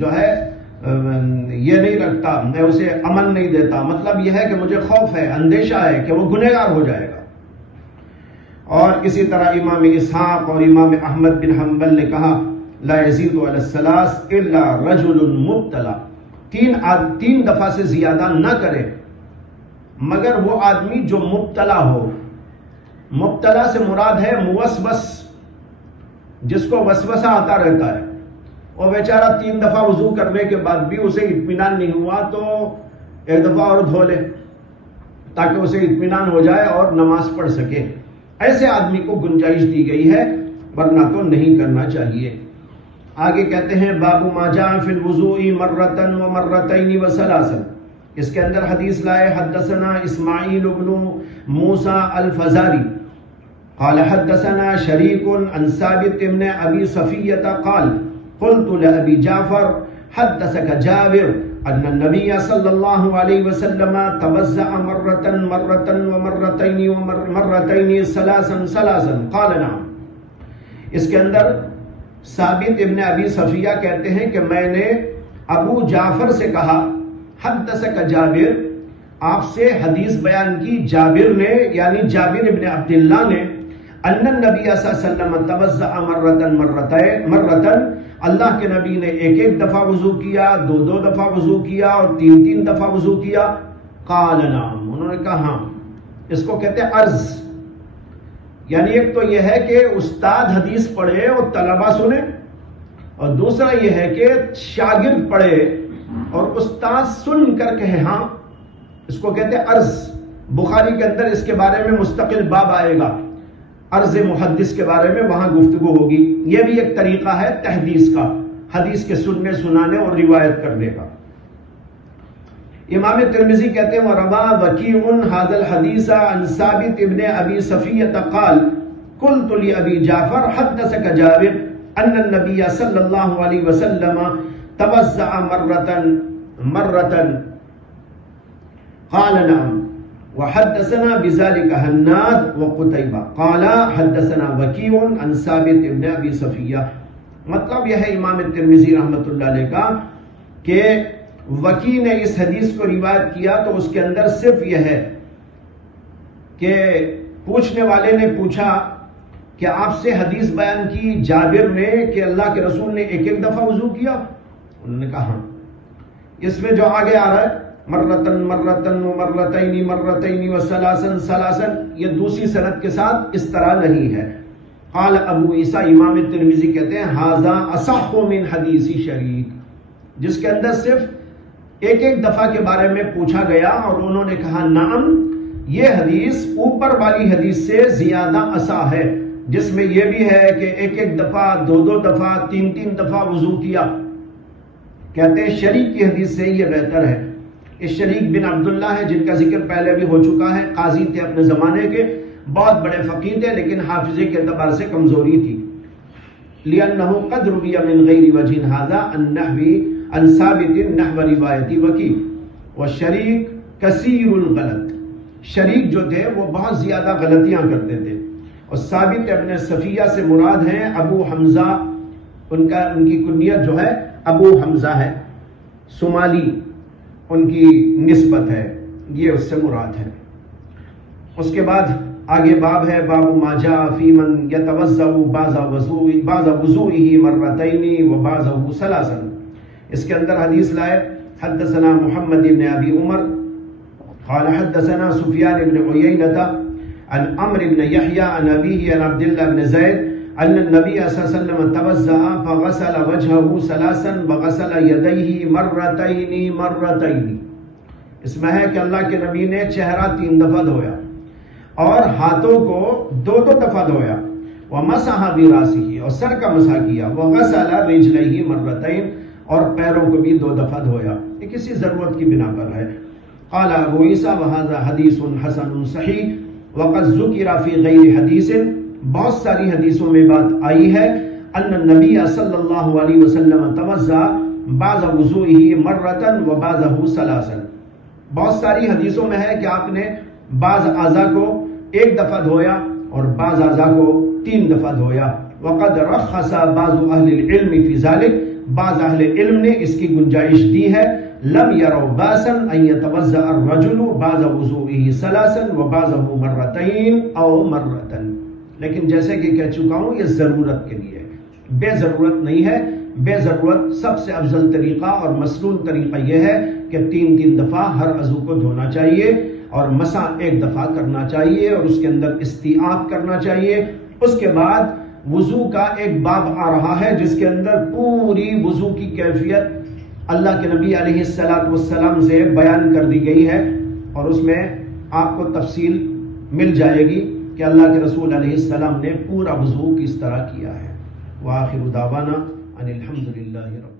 جو ہے یہ نہیں رکھتا، میں اسے امن نہیں دیتا. مطلب یہ ہے کہ مجھے خوف ہے، اندیشہ ہے کہ وہ گنہگار ہو جائے گا. اور اسی طرح امام اسحاق اور امام احمد بن حنبل نے کہا لا یزید علی الثلاث الا رجل مبتلا. 3 دفعہ سے زیادہ نہ کرے مگر وہ آدمی جو مبتلا ہو. مبتلا سے مراد ہے موسوس، جس کو وسوسہ آتا رہتا ہے. اور بیچارہ 3 دفعہ وضو کرنے کے بعد بھی اسے اطمینان نہیں ہوا تو 1 دفعہ اور دھو لے تاکہ اسے اطمینان ہو جائے اور نماز پڑھ سکے. ایسے آدمی کو گنجائش دی گئی ہے، ورنہ تو نہیں کرنا چاہیے. آگے کہتے ہیں باب ما جاء فی الوضوء مرة ومرتين وثلاثا. اس کے اندر حدیث لائے حدثنا اسماعیل بن موسیٰ الفزاری قال حدثنا شریک عن ثابت بن ابی صفیہ قال قلت لأبی جعفر حدثك جابر ان النبی صلی اللہ علیہ وسلم توضأ مرة ومرتين ثلاثا قال نعم. اس کے اندر ثابت ابن ابی صفیہ کہتے ہیں کہ میں نے ابو جعفر سے کہا حدثك جابر، آپ سے حدیث بیان کی جابر نے، یعنی جابر ابن عبداللہ نے، ان النبی صلی اللہ علیہ وسلم توضأ مرة اللہ کے نبی نے 1 دفعہ وضو کیا، 2 دفعہ وضو کیا اور 3 دفعہ وضو کیا. قال نعم، انہوں نے کہا ہاں. اس کو کہتے ہیں عرض. یعنی ایک تو یہ ہے کہ استاد حدیث پڑھے اور طلبہ سنے، اور دوسرا یہ ہے کہ شاگرد پڑھے اور استاد سن کر کہے ہاں. اس کو کہتے ہیں عرض. بخاری کے اندر اس کے بارے میں مستقل باب آئے گا، عرض محدث کے بارے میں، وہاں گفتگو ہوگی. یہ بھی ایک طریقہ ہے تحدیث کا، حدیث کے سننے سنانے اور روایت کرنے کا. امام ترمذی کہتے ہیں وَرَوَى وَكِيعٌ هَذَا الْحَدِيثَ عَنْ ثَابِتِ بْنِ أَبِي صَفِيَّةَ قَالَ قُلْتُ لِأَبِي جَعْفَرَ حَدَّثَكَ جَابِرٌ أَنَّ النَّبِيَّ صَلَّى اللَّهُ عَلَيْهِ وَسَلَّمَ توضأ مرة قال نعم. وحدثنا بذلك هناد وقتيبة قال حدثنا وكيع عن ثابت ابن ابي صفية. مطلب یہ ہے امام ترمذی رحمۃ اللہ علیہ کا کہ وکیع نے اس حدیث کو روایت کیا تو اس کے اندر صرف یہ ہے کہ پوچھنے والے نے پوچھا کہ آپ سے حدیث بیان کی جابر نے کہ اللہ کے رسول نے 1 دفعہ وضو کیا. انہوں نے کہا ہاں. اس میں جو آگے آ رہا ہے مرتن ومرتين وثلاثا ثلاثا، یہ دوسری سند کے ساتھ اس طرح نہیں ہے. قال ابو عیسیٰ امام ترمذی کہتے ہیں ھذا اصح من حدیث شریک، جس کے اندر صرف ایک ایک دفعہ کے بارے میں پوچھا گیا اور انہوں نے کہا نعم، یہ حدیث اوپر والی حدیث سے زیادہ اصح ہے، جس میں یہ بھی ہے کہ ایک ایک دفعہ، دو دو دفعہ، تین تین دفعہ وضو کیا۔ کہتے ہیں شریک کی حدیث سے یہ بہتر ہے۔ اس شریک بن عبداللہ ہے جن کا ذکر پہلے بھی ہو چکا ہے، قاضی تھے اپنے زمانے کے، بہت بڑے فقیہ تھے لیکن حافظے کے اعتبار سے کمزوری تھی۔ لِأَنَّهُ قَدْ رُوِيَ مِنْ غَيْرِ وَجْهٍ هَذَا النَّحْوِ عَنْ ثَابِتٍ نَحْوَ رِوَایَتِ وَكِيعٍ وَالشَّرِيكُ كَثِيرُ الْغَلَطِ، شریک جو تھے وہ بہت زیادہ غلطیاں کرتے تھے، اور ثابت ابن صفیہ سے مراد ہیں ابو حمزہ، ان کی کنیت جو ہے ابو حمزہ ہے، صومالی ان کی نسبت ہے، یہ اس سے مراد ہے۔ اس کے بعد آگے باب ہے باب ما جاء فی من یتوضأ بعض وضوئه مرتين وبعضه ثلاثا، اس کے اندر حدیث لائے حدثنا محمد بن ابی عمر قال حدثنا سفیان بن عیینة عن عمرو بن یحیی عن ابیہ عن عبد الله بن زید ان النبی صلی اللہ علیہ وسلم توضأ فغسل وجهه ثلاثا وغسل يديه مرتين، اس میں ہے کہ اللہ کے نبی نے چہرہ 3 دفعہ دھویا اور ہاتھوں کو 2 دفعہ دھویا، ومسح براسه، اور سر کا مسح کیا، وغسل رجليه مرتين، اور پیروں کو بھی 2 دفعہ دھویا، یہ کسی ضرورت کی بنا پر ہے۔ قال ابو عیسیٰ وهذا حدیث حسن صحیح وقد ذکر فی غیر حدیث، بہت ساری حدیثوں میں بات آئی ہے ان النبی صلی اللہ علیہ وسلم توضأ بعض وضوئه مرة وبعضه ثلاثا، بہت ساری حدیثوں میں ہے کہ آپ نے بعض اعضاء کو 1 دفعہ دھویا اور بعض اعضاء کو 3 دفعہ دھویا۔ وقد رخص بعض اہل العلم فی ذلک، بعض اہل علم نے اس کی گنجائش دی ہے، لم يروا باسا ان يتوضأ الرجل بعض وضوئه ثلاثا وبعضه مرتين او مرة، لیکن جیسے کہ کہہ چکا ہوں یہ ضرورت کے لیے، بے ضرورت نہیں ہے۔ بے ضرورت سب سے افضل طریقہ اور مسنون طریقہ یہ ہے کہ 3 دفعہ ہر عضو کو دھونا چاہیے اور مسح 1 دفعہ کرنا چاہیے اور اس کے اندر استیعاب کرنا چاہیے۔ اس کے بعد وضو کا ایک باب آ رہا ہے جس کے اندر پوری وضو کی کیفیت اللہ کے نبی علیہ السلام سے بیان کر دی گئی ہے، اور اس میں آپ کو تفصیل مل جائے گی کہ اللہ کے رسول علیہ السلام نے پورا وضو کس طرح کیا ہے۔ وآخر دعوانا ان الحمدللہ رب